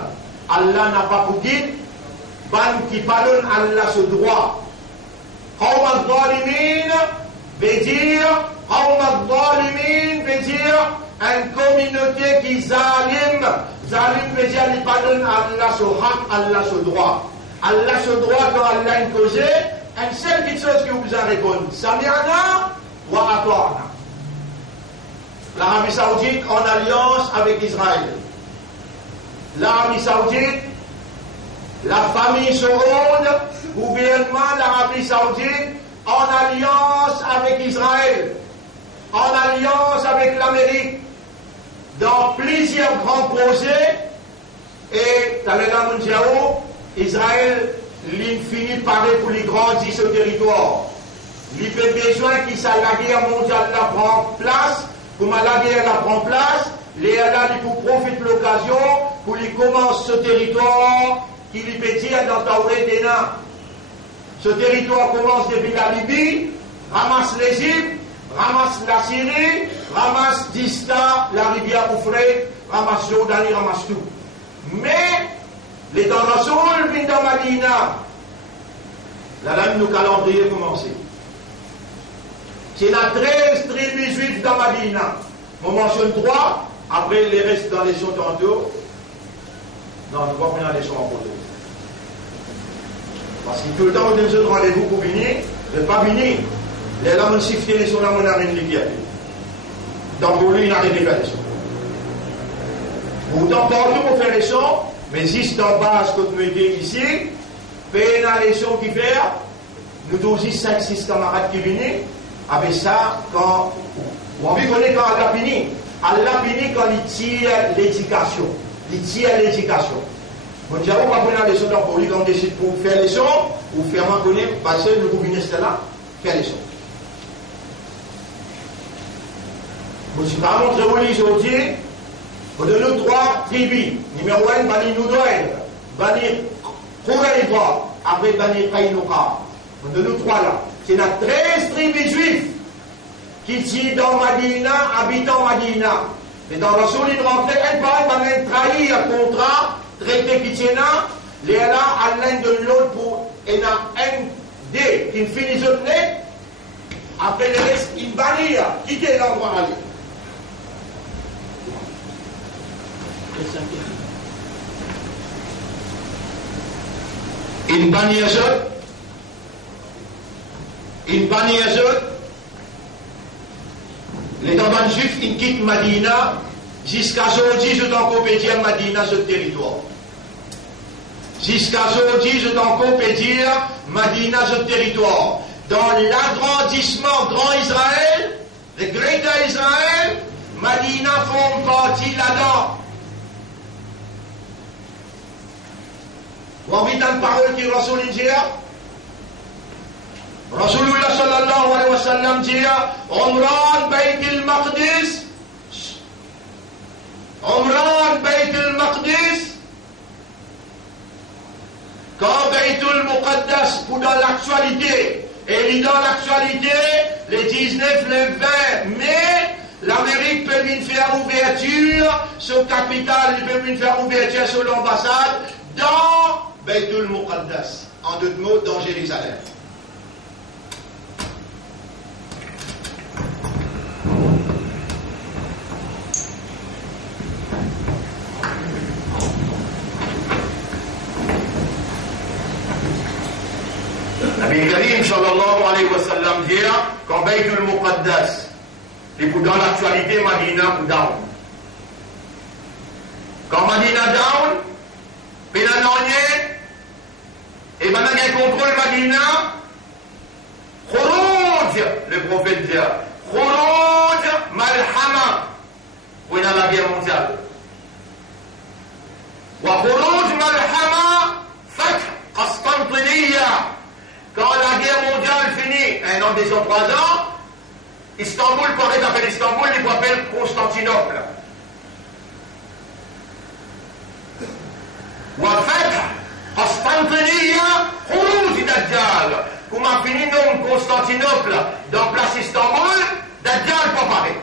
Allah n'a pas pour guide, ban qui pardonne Allah ce droit. قَوْمَ الظَّالِمِينَ veut dire, قَوْمَ الظَّالِمِينَ veut dire, une communauté qui zalim veut dire qu'il pardonne Allah ce haq, Allah ce droit. Allah ce droit quand Allah impose, une seule petite chose que vous avez répondu. Sami'ana wa ata'na. L'Arabie Saoudite en alliance avec Israël. L'Arabie Saoudite, la famille Saoud, gouvernement l'Arabie Saoudite en alliance avec Israël, en alliance avec l'Amérique, dans plusieurs grands projets, et dans le mondial, Israël finit par pour les grandir ce territoire. Il fait besoin que la guerre mondiale la prend place, comme la guerre la prend place, les Allah pour profiter de l'occasion pour lui commencer ce territoire qui lui peut dire dans Taouret Déna. Ce territoire commence depuis la Libye, ramasse l'Égypte, ramasse la Syrie, ramasse Dista, la rivière Oufré, ramasse Jordanie, ramasse tout. Mais, les temps Rasoul viennent dans Madina. La lame du calendrier commencé. C'est la 13 tribus juives dans Madina. On mentionne 3, après les restes dans les sons tantôt. Non, je ne vois pas les sons en photo. Parce que tout le temps, on donne un rendez-vous pour venir, ne pas venir. Les lames sifflent les sons dans mon arène liquide. Donc pour lui, il n'a rien de faire les sons. Pourtant, partout pour faire les sons, mais juste en base, comme vous mettez ici, payez les sons qui fait, nous tous aussi 5-6 camarades qui viennent, avec ça, quand on vit qu'on est quand Allah finit. Allah finit quand il tire l'éducation. Il tire l'éducation. On dit, on va prendre les sons pour lui, quand on décide pour faire les sons, ou faire reconnaître, parce que le gouvernement là, faire les sons. Je suis pas montré aujourd'hui, on donne 3 tribus. Numéro 1, Bani Noudoël, Bani Khoureïba, après Bani Kaïnouka. On donne 3 là. C'est la 13 tribus juives qui sont dans Madina, habitant Madina. Et dans la solide rentrée, un par un, va trahi un contrat, traité qui tient là, les là, à l'un de l'autre pour, et dans un dé qui finit de tenir, après le reste, il bannit, quitter l'endroit là. Il bannit les autres. Il bannit les autres. Les Taban juifs, ils quittent Madina Jusqu'à aujourd'hui, je t'en compétis à Madina, ce territoire. Jusqu'à aujourd'hui, je t'en compétis à Madina, ce territoire. Dans l'agrandissement Grand Israël, le Greater Israël, Madina forme partie là-dedans. Vous avez une parole qui Rasoul dit, Rasulullah sallallahu alayhi wa sallam dit, Umran Bayt al-Maqdis, Umran Bayt al-Maqdis, quand Bayt al-Muqaddas, pour dans l'actualité, et dans l'actualité, le 19, le 20 mai, l'Amérique peut venir faire ouverture sur capitale, il peut venir faire ouverture sur l'ambassade dans Bayt al-Muqaddas, en d'autres mots, dans Jérusalem. Nabi Karim sallallahu alayhi wa sallam dit quand Bayt al-Muqaddas, et dans l'actualité, Madina pour down. Quand Madina down, puis la dernière, et ben on a contrôle Madina, Khurouj, le prophète dit, Khurouj malhama, pour la guerre mondiale. Wa Khurouj malhama, Fath Qastantiniya. Quand la guerre mondiale finit, un an, 2 ans, 3 ans, Istanbul, quand on appelle Istanbul, il appelle Constantinople. Wafat, Constantiniya, Khurouj Dajjal. Comme on finit nom Constantinople, dans place Istanbul, Dajjal pas pareil.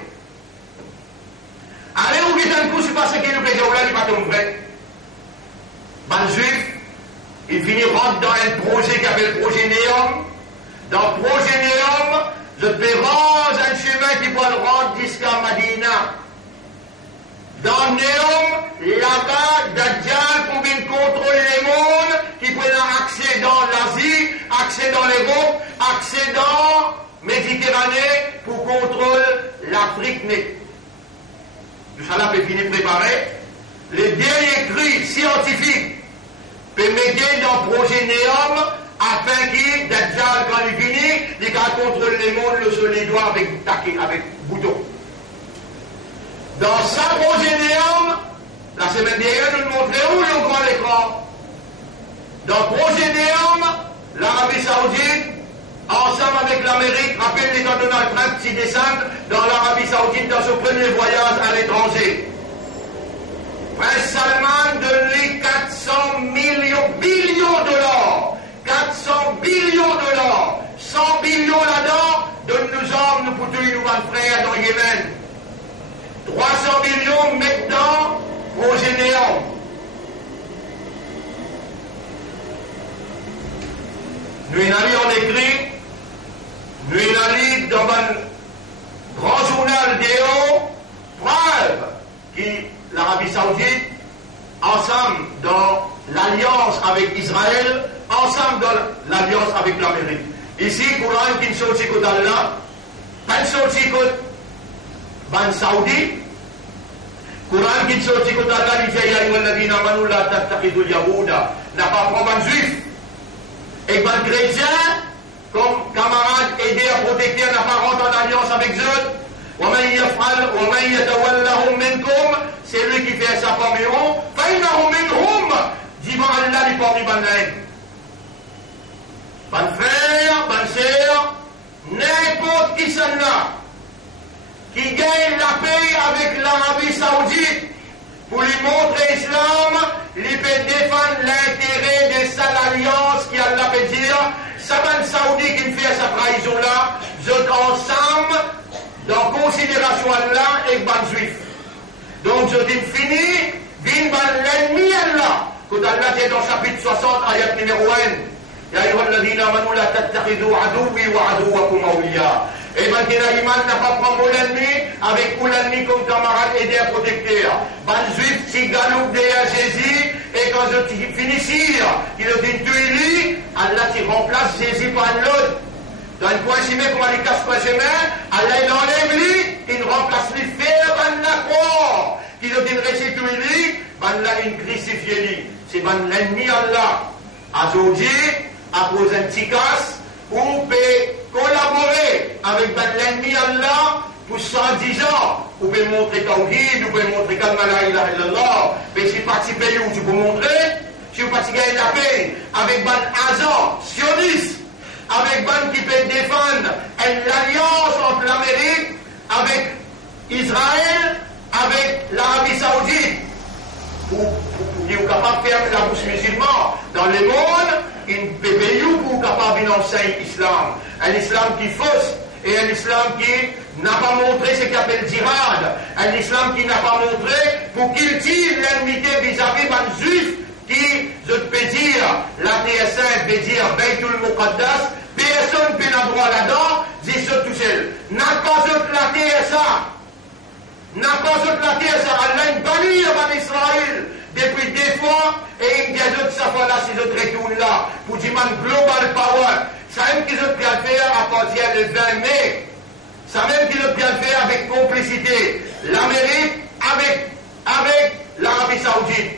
Allez, où est un coup, c'est parce qu'il nous plaisait, ou là, il va tomber vrai. Ben, juif, il finit rentre dans un projet qui s'appelle le projet Néom. Dans le projet Néom, le pérange un chemin qui peut le rendre jusqu'à Madina. Dans Néom, là-bas, Dajjal pour bien contrôler les mondes, qui prennent accès dans l'Asie, accès dans l'Europe, accès dans Méditerranée, pour contrôler l'Afrique. Tout ça là peut finir préparé. Les derniers cris scientifiques peut m'aider dans le projet Néom afin qu'il, Dajjal, quand il finit, il contrôle les mondes, le soleil doigt avec taquet, avec bouton. Dans ce projet Néom, la semaine dernière, nous montrons où le grand écran. Dans le projet Néom, l'Arabie Saoudite, ensemble avec l'Amérique, rappelle les quand Donald Trump qui descendent dans l'Arabie Saoudite dans son premier voyage à l'étranger. Prince Salman donne lui 400 billions de dollars. 400 billions de dollars. 100 billions là-dedans, donne-nous armes, nous pour tuer nos frères dans Yémen. 300 millions maintenant, projet Néom. Nous en écrit, nous en dans un grand journal Déo, preuve qui l'Arabie Saoudite, ensemble dans l'alliance avec Israël, ensemble dans l'alliance avec l'Amérique. Ici, Coran qui ne sortit que d'Allah, pas de sortie que Ban Saoudi, Coran qui ne sortit que d'Allah, il dit Ya ayyuhalladhina amanu la tattakhidul yahuda, n'a pas pris ban juif. Et ban chrétien, comme camarade aidé à protéger, n'a pas rentré en alliance avec eux. ومن يفعل ومن يتولهم منكم, c'est lui qui fait sa parmi eux, فإنه منهم, dit Allah les parmi ban haine. Ban frère, ban sœur, n'importe qui s'en a, qui gagne la paix avec l'Arabie Saoudite, pour lui montrer l'islam, il peut défendre l'intérêt de cette alliance qui Allah peut dire, ça ban Saoudi qui me fait sa trahison là, je ensemble, dans considération Allah et ban juif. Donc je dis fini, vin ban l'ennemi Allah. Quand Allah dit dans chapitre 60, ayat numéro 1, Ya ayyuhalladhina amanu la tattakhidhu aduwwi wa aduwwakum awliya. Et maintenant l'imam n'a pas pris l'ennemi avec l'ennemi comme camarade aidé à protéger. Ban juif si galoupe de Jésus et quand je finis ici, il a dit tu élis, Allah qui remplace Jésus par l'autre. Dans le point chemin, comme il casse le chemin, Allah il enlève lui, il remplace lui faire un accord. qui ont récité tout lui, ben là, il crucifié lui. C'est ben l'ennemi Allah. Aujourd'hui, à cause d'un petit casse, on peut collaborer avec ben l'ennemi Allah pour 110 ans. Vous pouvez montrer Tawhid, vous pouvez montrer Kalma la ilaha illallah. Mais si participer où tu peux montrer, si vous participez la paix avec ben Azan, sioniste, avec ben qui peut défendre l'alliance entre l'Amérique, avec Israël, avec l'Arabie Saoudite, pour être capable de faire la bouche musulmane dans le monde, une pays pour capable d'enseigner l'islam. Un islam qui fausse et un islam qui n'a pas montré ce qu'il appelle djihad. Un islam qui n'a pas montré pour qu'il tire l'ennemité vis-à-vis d'un juif qui, je peux dire, la TSN peut dire Baytul Muqaddas, personne n'a pas droit là-dedans, c'est ça tout seul. N'a pas la TSA. N'a pas la TSA. Allah a banni en Israël depuis des fois et il y a d'autres fois là, si je retourne là, pour dire global power. Ça même qu'ils ont bien faire à partir du 20 mai. Ça même qu'ils ont bien faire avec complicité. L'Amérique avec l'Arabie Saoudite.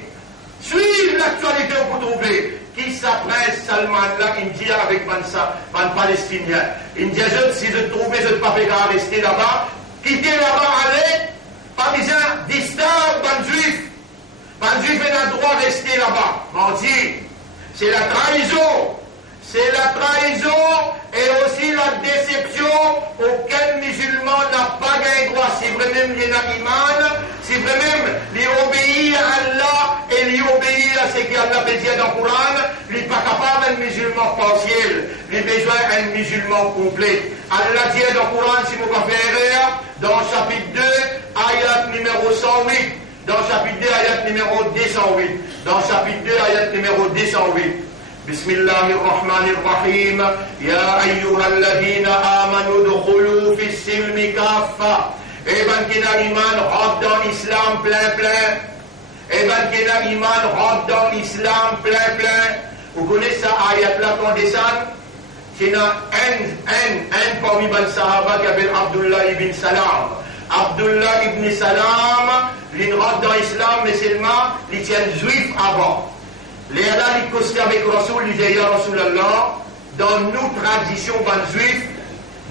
Suivez l'actualité pour trouver qui s'apprête Salman là, Indien avec les Palestiniens. Indien, si je trouvais, je ne peux pas rester là-bas, quitter là-bas, aller, pas besoin distinct ban juif. Ban juif n'a droit de rester là-bas. Menti. C'est la trahison. C'est la trahison et aussi la déception auquel musulman n'a pas gagné droit. Si vraiment il y a un iman, si vraiment il obéit à Allah et il obéit à ce qu'Allah dit dans le Coran, il n'est pas capable d'un musulman partiel. Il a besoin d'un musulman complet. Allah dit dans le Coran, si vous ne faites erreur, dans le chapitre 2, ayat numéro 108. Dans le chapitre 2, ayat numéro 208. Dans le chapitre 2, ayat numéro 208. بسم الله الرحمن الرحيم يا أيها الذين آمنوا ادخلوا في السلم كافة et ben qui n'a iman rentre dans l'islam plein et ben qui n'a iman rentre dans l'islam plein vous connaissez ça ayat là qu'on descend c'est un parmi les sahaba qui s'appelle Abdullah ibn Salam. Abdullah ibn Salam il rentre dans l'islam mais seulement il tient juif avant. Les Allah, ils costent avec Rasoul, ils disent, Ya Rasulallah, dans nos traditions, ban juifs,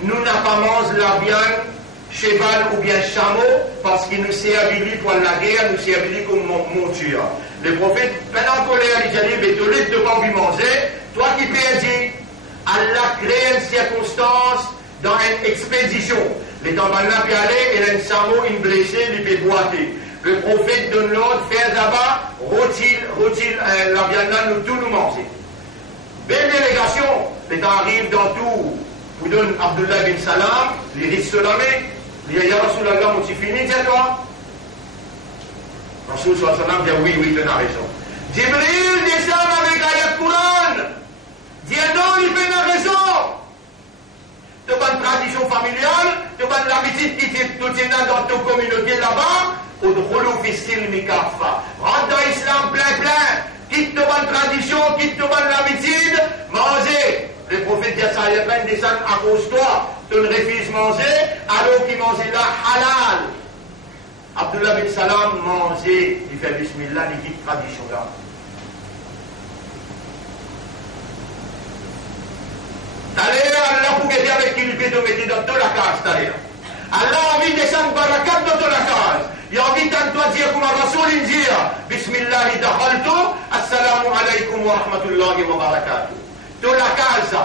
nous n'avons pas mangé la viande, cheval ou bien chameau, parce qu'il nous s'est habilité pour la guerre, nous s'est habilité comme monture. Le prophète, pendant qu'on les a dit, mais tu ne peux pas manger, toi qui peux dire, Allah crée une circonstance dans une expédition. Les tambanas peuvent aller, et un chameau, une blessée, il peut boiter. Le prophète donne l'ordre, faire là-bas, retire la viande, nous tout nous manger. Belle délégation, les temps arrivent dans tout, vous donne Abdullah bin Salam, les risques de la main, il dit, Ya Rasulallah, mon fini, tiens-toi. Rasul sallam dit, oui, tu as raison. Jibril descend avec l'ayat Coran, dit, non, il fait raison. Tu as une tradition familiale, tu as l'habitude qui est dans ta communauté là-bas, rentre dans l'islam plein, quitte ta bonne tradition, quitte ta bonne habitude, mangez. Le prophète dit ça, il y a plein de descendre à cause de toi, tu ne refuses manger, alors qu'il mangeait là halal. Abdullah bin Salam mangeait, il fait bismillah, il dit tradition là. T'allez Allah pour aider avec qui il peut te mettre dans toute la case, t'allez. Allah a envie de descendre barakat dans toute la case. Il a envie de toi dire comme un Rasoul, il dit Bismillah, dakhaltu, assalamu alaikum wa rahmatullahi wa barakatuh. Toute la case,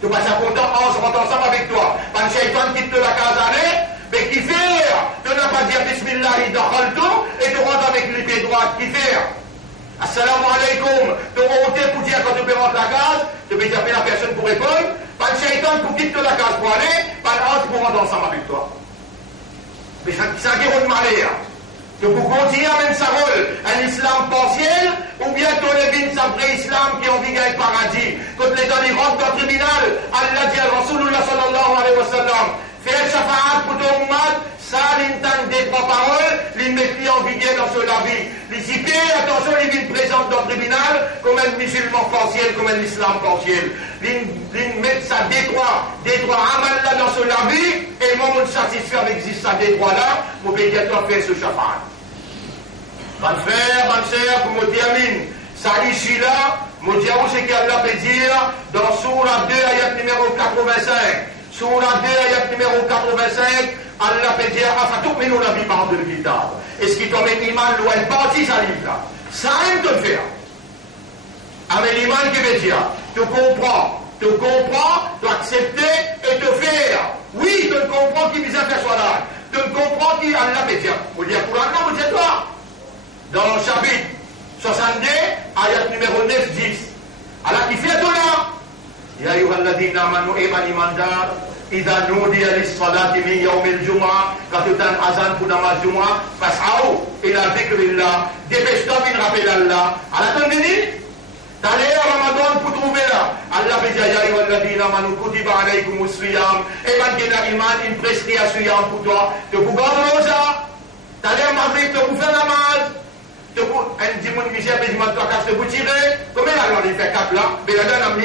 tu vas être content, je rentre ensemble avec toi. Quand le shaitan quitte la case allez, mais qui fait tu n'as pas dire Bismillah, dakhaltu, et tu rentres avec les pieds droits, qui fait assalamu alaikum, tu rentres pour dire quand tu peux rentrer la case, tu peux taper la personne pour répondre. Pas de shaitan pour quitter la case pour aller, pas de rentrer pour rentrer ensemble avec toi. Mais ça qui est de malheur. Tu peux continuer à même sa rôle, un islam partiel, ou bien ton levin sa vrai islam qui est en vigueur le paradis. Quand les gens rentrent dans le tribunal, Allah dit à Rasulullah sallallahu alayhi wa sallam, fais un shafa'at pour ton ummat, ça l'intend des trois paroles, les mettent en vigueur dans son avis. Les IP, attention, les vignes présentes dans le tribunal, comme un musulman partiel, comme un islam partiel. Les mettent ça des droits amal là dans son avis, et le moment de satisfaire avec ça des droits là, vous pouvez faire ce shafa'at. Mon frère, ma sœur, pour me terminer, ça ici là, me dire où c'est qu'Allah peut dire dans Sourate 2, ayat numéro 85. Sourate 2, ayat numéro 85, Allah peut dire, Afatu'minuna bi ba'dil kitab. Est-ce qu'il te met l'iman, l'ou une partie, ça livre là. Ça aime te faire. Avec l'iman qui veut dire, tu comprends, tu accepter et te faire. Oui, tu comprends qui vise à faire soit là. Tu comprends qui Allah peut dire. Vous dire pour Allah, vous dites toi. Dans le chapitre 62, ayat numéro 9, 10. Allah qui fait tout là. Ya ayyuhalladhina amanu iman imandar. إذا نودي للصلاة من يوم الجمعة كتتان أذان pour namaz Jumu'ah فاسعوا إلى ذكر الله dépêche-toi de rappeler Allah à la fin de nuit t'allais à Ramadan pour trouver là Allah fait dire ya ayyuhalladhina amanu kutiba alaykumus siyam et man qui n'a iman une prescrit à siyam pour toi te pour garder rosa t'allais à Maghrib te pour faire namaz te pour un dimanche misère mais dimanche toi casse te pour tirer combien la loi il fait 4 là mais la donne à 1000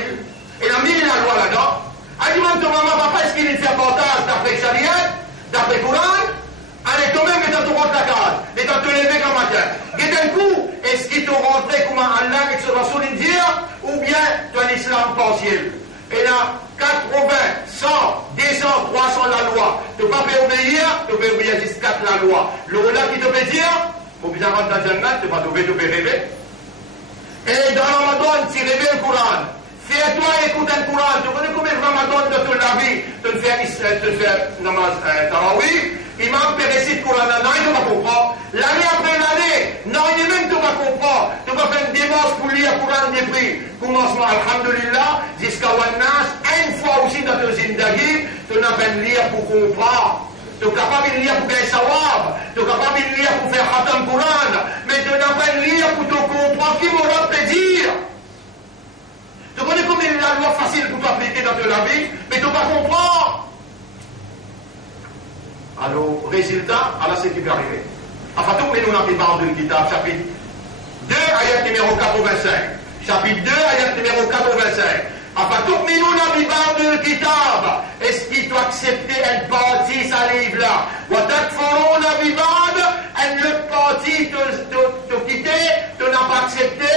et la 1000 la loi là-dedans. Alimente ton maman, papa, est-ce qu'il est fait portage d'après Shariat, d'après Coran? Allez, toi-même, et dans ton rentre la case, et dans te lever comme matin. Et d'un coup, est-ce qu'il te rentré comme Allah et sur Rasoul dire, ou bien tu as l'islam partiel? Et là, 80, 100, 200, 300 la loi. Tu ne peux pas obéir, tu peux obéir jusqu'à la loi. Le là qui te peut dire, pour bien rentrer dans le Jannat, tu vas trouver, tu peux rêver. Et dans le Ramadan, tu rêves le Coran. Fais-toi écouter le Coran. Tu connais combien de Ramadan de toute la vie tu fais namaz tarawih. Imam peut réciter le Coran. Non, il ne va pas comprendre. L'année après l'année, non, il même ne va pas comprendre. Tu vas faire une démarche pour lire le Coran depuis commencement, alhamdulillah, jusqu'à Wannas. Une fois aussi dans ton zindagi, tu n'as pas de lire pour comprendre. Tu es capable de lire pour faire sawab. Tu es capable de lire pour faire khatam Coran. Mais tu n'as pas de lire pour te comprendre qui m'aura peut dire. Tu connais combien la loi facile pour t'appliquer dans la vie, mais tu ne vas pas comprendre. Alors, résultat, alors c'est ce qui peut arriver. Enfin, tout le monde a parlé du Kitab, chapitre 2, ayat numéro 85. Chapitre 2, ayat numéro 85. Enfin, tout le monde a parlé du Kitab. Est-ce qu'il doit accepter une partie, ça livre là? Ou t'as la vivande, une partie te quitter, tu n'as pas accepté.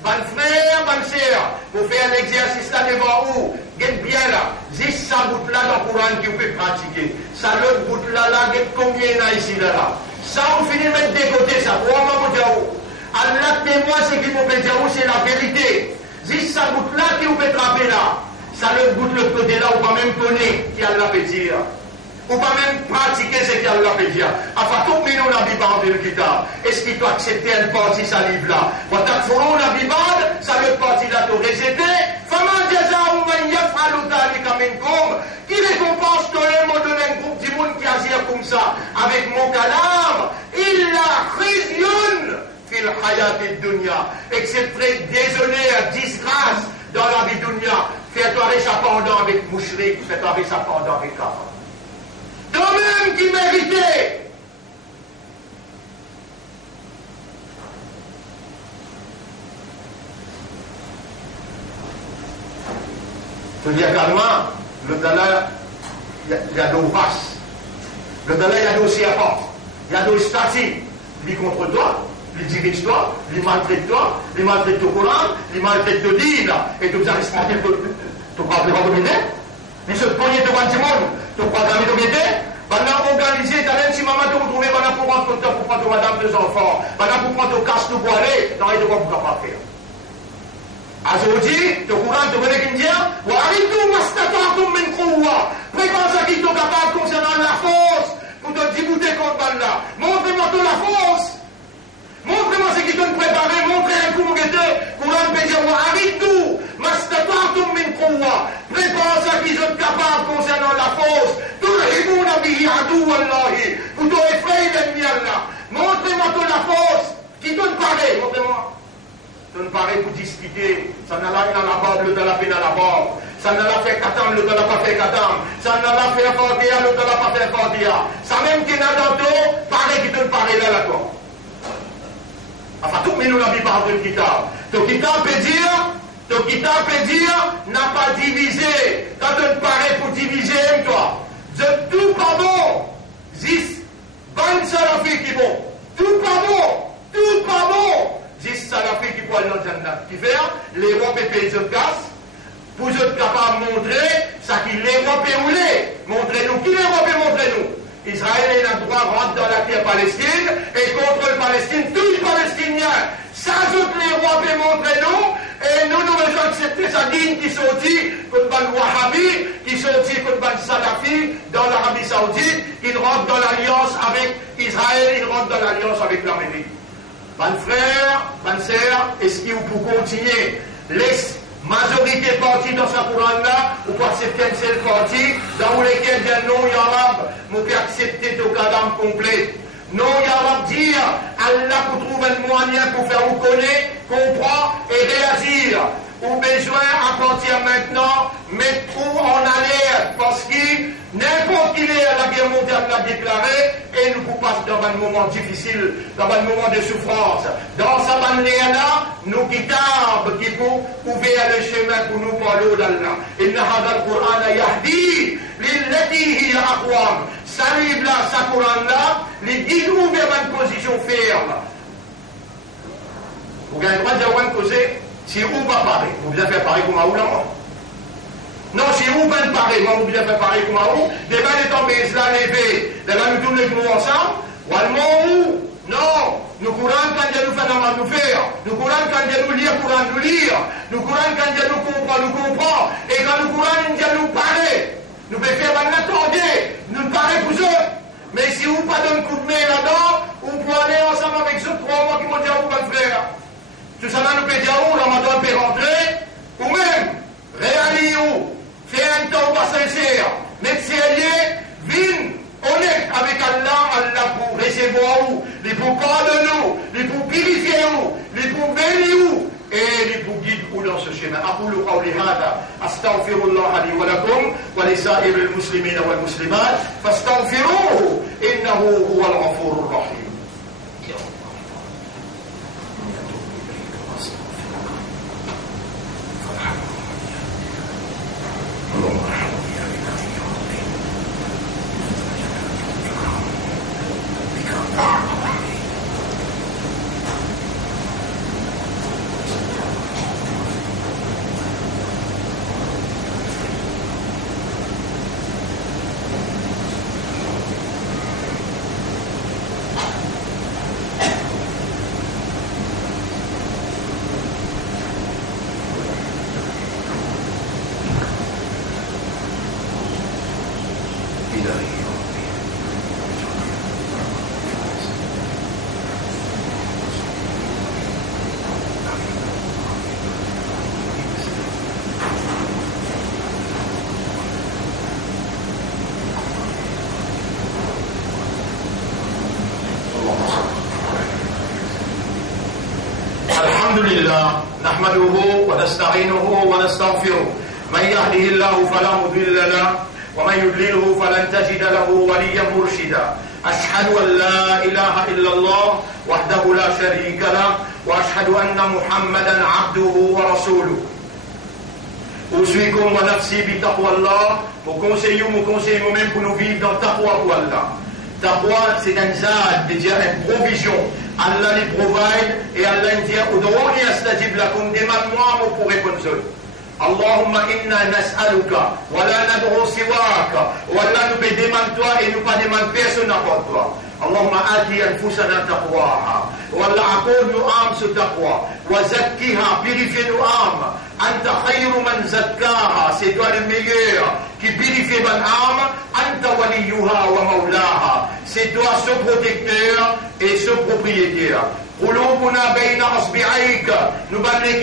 Bon frère, bonne sœur, vous faites un exercice là devant vous, gagne bien là, juste ça bout là dans le Coran que vous pouvez pratiquer. Ça l'autre bout là, gagne combien là ici là. Ça vous finissez de mettre de côté, ça, pour moi vous dire où. Allah témoin, ce qui vous peut dire où, c'est la vérité. Juste ça bout là qui vous peut trapper là. Ça l'autre bout de l'autre côté là, ou pas même connaître qui Allah peut dire. Ou pas même pratiquer ce qu'Allah peut dire. Enfin, tout le monde a bibad le kitab. Est-ce qu'il doit accepter une partie, ça livre là? Quand tu as la bibad, ça veut partie là, tu rejeté. Fama jaza'u man yaf'alu dhalika minkum. Qui récompense tout le monde d'un groupe du monde qui agit comme ça, avec mon kalam? Illa khizyun fil hayati dunya. Et que c'est très désonné, disgrâce dans la vie dunya. Fais-toi réchappandant avec mouchrik, fais-toi réchappandant avec kafir. Toi-même qui méritais. Je dis calmement, le Dala, il y a deux faces. Le Dala, il y a deux serpents. Il y a deux statues. Lui contre toi, lui dirige toi, lui maltraite toi, lui maltraite ton Coran, lui maltraite ton dîne. Et tout ça, il se prend tu crois que tu vas dominer? Mais ce premier devant du monde, tu crois que tu vas dominer? Pendant organisé, t'as même si maman te retrouve, pendant pour prendre ton temps, pour prendre ton madame, tes enfants, pendant pour prendre ton casse, tout boiler, t'en as de quoi pour pas faire. Aujourd'hui, te courant, te connais qui me dit, ou arrive-nous, mastatatum min kouwa, prépare ça qui t'ont capable concernant la force, pour te débouter contre là. Montrez-moi toute la force. Montrez-moi ce qui t'ont préparé, montrez un coup, mon guetteur, courant peut dire, ou arrive-nous, mastatatum min kouwa, prépare ça qui sont capables concernant la force. Vous t'aurez effrayé l'ennemi Allah. Montrez-moi toute la force qui te paraît. Montrez-moi. Ça ne paraît pour discuter. Ça n'a pas dans la barbe, le dans la paix dans la barbe. Ça n'a pas fait katam, le dans la pas fait katam. Ça n'a pas fait fordia, le dans la pas fait fordia. Ça même qui n'a dans tout, paraît qui te paraît là d'accord. Enfin, tout le monde n'a pas parlé de kitab. Le kitab peut dire, n'a pas divisé. Quand tu te paraît pour diviser, toi. De tout pardon, 10, 20 salafis qui vont. Tout pardon, pas bon. Juste Salafi qui pourrait dans Jannat. Qui fait, l'Europe est pays de casse. Pour être capable de montrer, ça qui l'Europe est roulé. Montrez-nous. Qui l'Europe est montrez-nous? Israël a le droit de rentrer dans la terre Palestine et contre le Palestine, tous les Palestiniens. Ça ajoute l'Europe et montrez-nous. Et nous devons accepter sa digne qui sortit comme le Wahhabi, qui sortit comme le Salafi dans l'Arabie Saoudite, qui rentre dans l'alliance avec Israël, il rentre dans l'alliance avec l'Amérique. Mes frères, mes sœurs, est-ce qu'il faut continuer? Majorité partie dans ce Coran-là, ou pas accepter une seule partie, dans lesquels il y a non, Yarab, vous pouvez accepter ton cadavre complet. Non, Yarab dire, Allah vous trouve un moyen pour faire vous connaître, comprendre et réagir. Ou besoin, à partir maintenant, mettre tout en alerte, parce que n'importe qui est la guerre mondiale l'a déclaré, et nous pouvons passer dans un moment difficile, dans un moment de souffrance. Dans sa manière-là, nous quittons, qui pour ouvrir le chemin pour nous parler d'Allah. Inna hadha al-Qur'an yahdi, lillati hiya aqwam. Ça livre là, ça Coran-là, les guide nous vers une position ferme. Vous avez le droit de dire une cause, si vous pas pareil, vous bien faire pareil comme à où là. Non, si vous pas pareil, vous bien faire pareil comme à où. Des balles est tombées, cela levé, des balles nous tournent nous ensemble, ou allemand où? Non, nous courons quand Dieu nous fait normal nous faire, nous courons quand Dieu nous lire, courant nous lire, nous courons quand Dieu nous comprend, et quand nous courons, Dieu nous parle. Nous pouvons faire l'attendre, nous parler pour eux. Mais si vous pas donne un coup de main là-dedans, vous pouvez aller ensemble avec ceux 3 mois qui vont dire à vous, mon frère. Tout ça là, nous pouvons dire où, Ramadan peut rentrer, ou même, réalisez-vous, faire un temps pas sincère, mais sérieux, vigne, honnête avec Allah, Allah pour recevoir vous, les pour pardonner nous, les pour purifier vous, les pour bénir vous. Et les pour guider ou dans ce schéma. أقول قولي هذا أستغفر الله لي ولكم ولسائر المسلمين والمسلمات فاستغفروه إنه هو الغفور الرحيم. الحمد لله نحمده ونستعينه ونستغفره من يهده الله فلا مضل له ومن يضلله فلن تجد له وليا مرشدا أشهد أن لا إله إلا الله وحده لا شريك له وأشهد أن محمدا عبده ورسوله أوصيكم ونفسي بتقوى الله vous conseillez moi-même pour nous vivre dans taqwa pour Allah. Taqwa c'est un zad, c'est-à-dire une provision. Allah les provide et Allah dit ud'uni astajib lakum, demande-moi pour répondre. Allahumma inna nas'aluka wa la nad'u siwaka, wa la nous demande toi et nous pas demande personne à part toi. Allahumma ati anfusana taqwaha wa la accorde nos âmes ce taqwa wa zakkiha, purifie nos âmes. Anta khayru man zakkaha, c'est toi le meilleur qui purifie mon âme. Anta waliyuha wa maulaha, c'est toi ce protecteur et ce propriétaire. قلوبنا بين أصبعيك نبلغ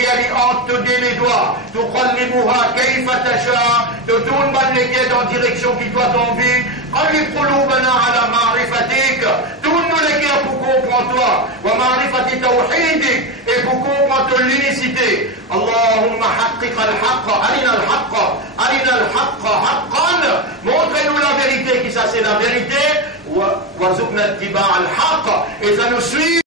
entre les doigts تقلبها كيف تشاء تتون بلغ dans direction qui toi t'envie قلب قلوبنا على معرفتك تون لك pour comprendre toi ومعرفة توحيدك et pour comprendre ton unicité اللهم حقق الحق أرنا الحق أرنا الحق حقا montre-nous la vérité qui ça c'est la vérité وارزقنا اتباع الحق et ça nous suit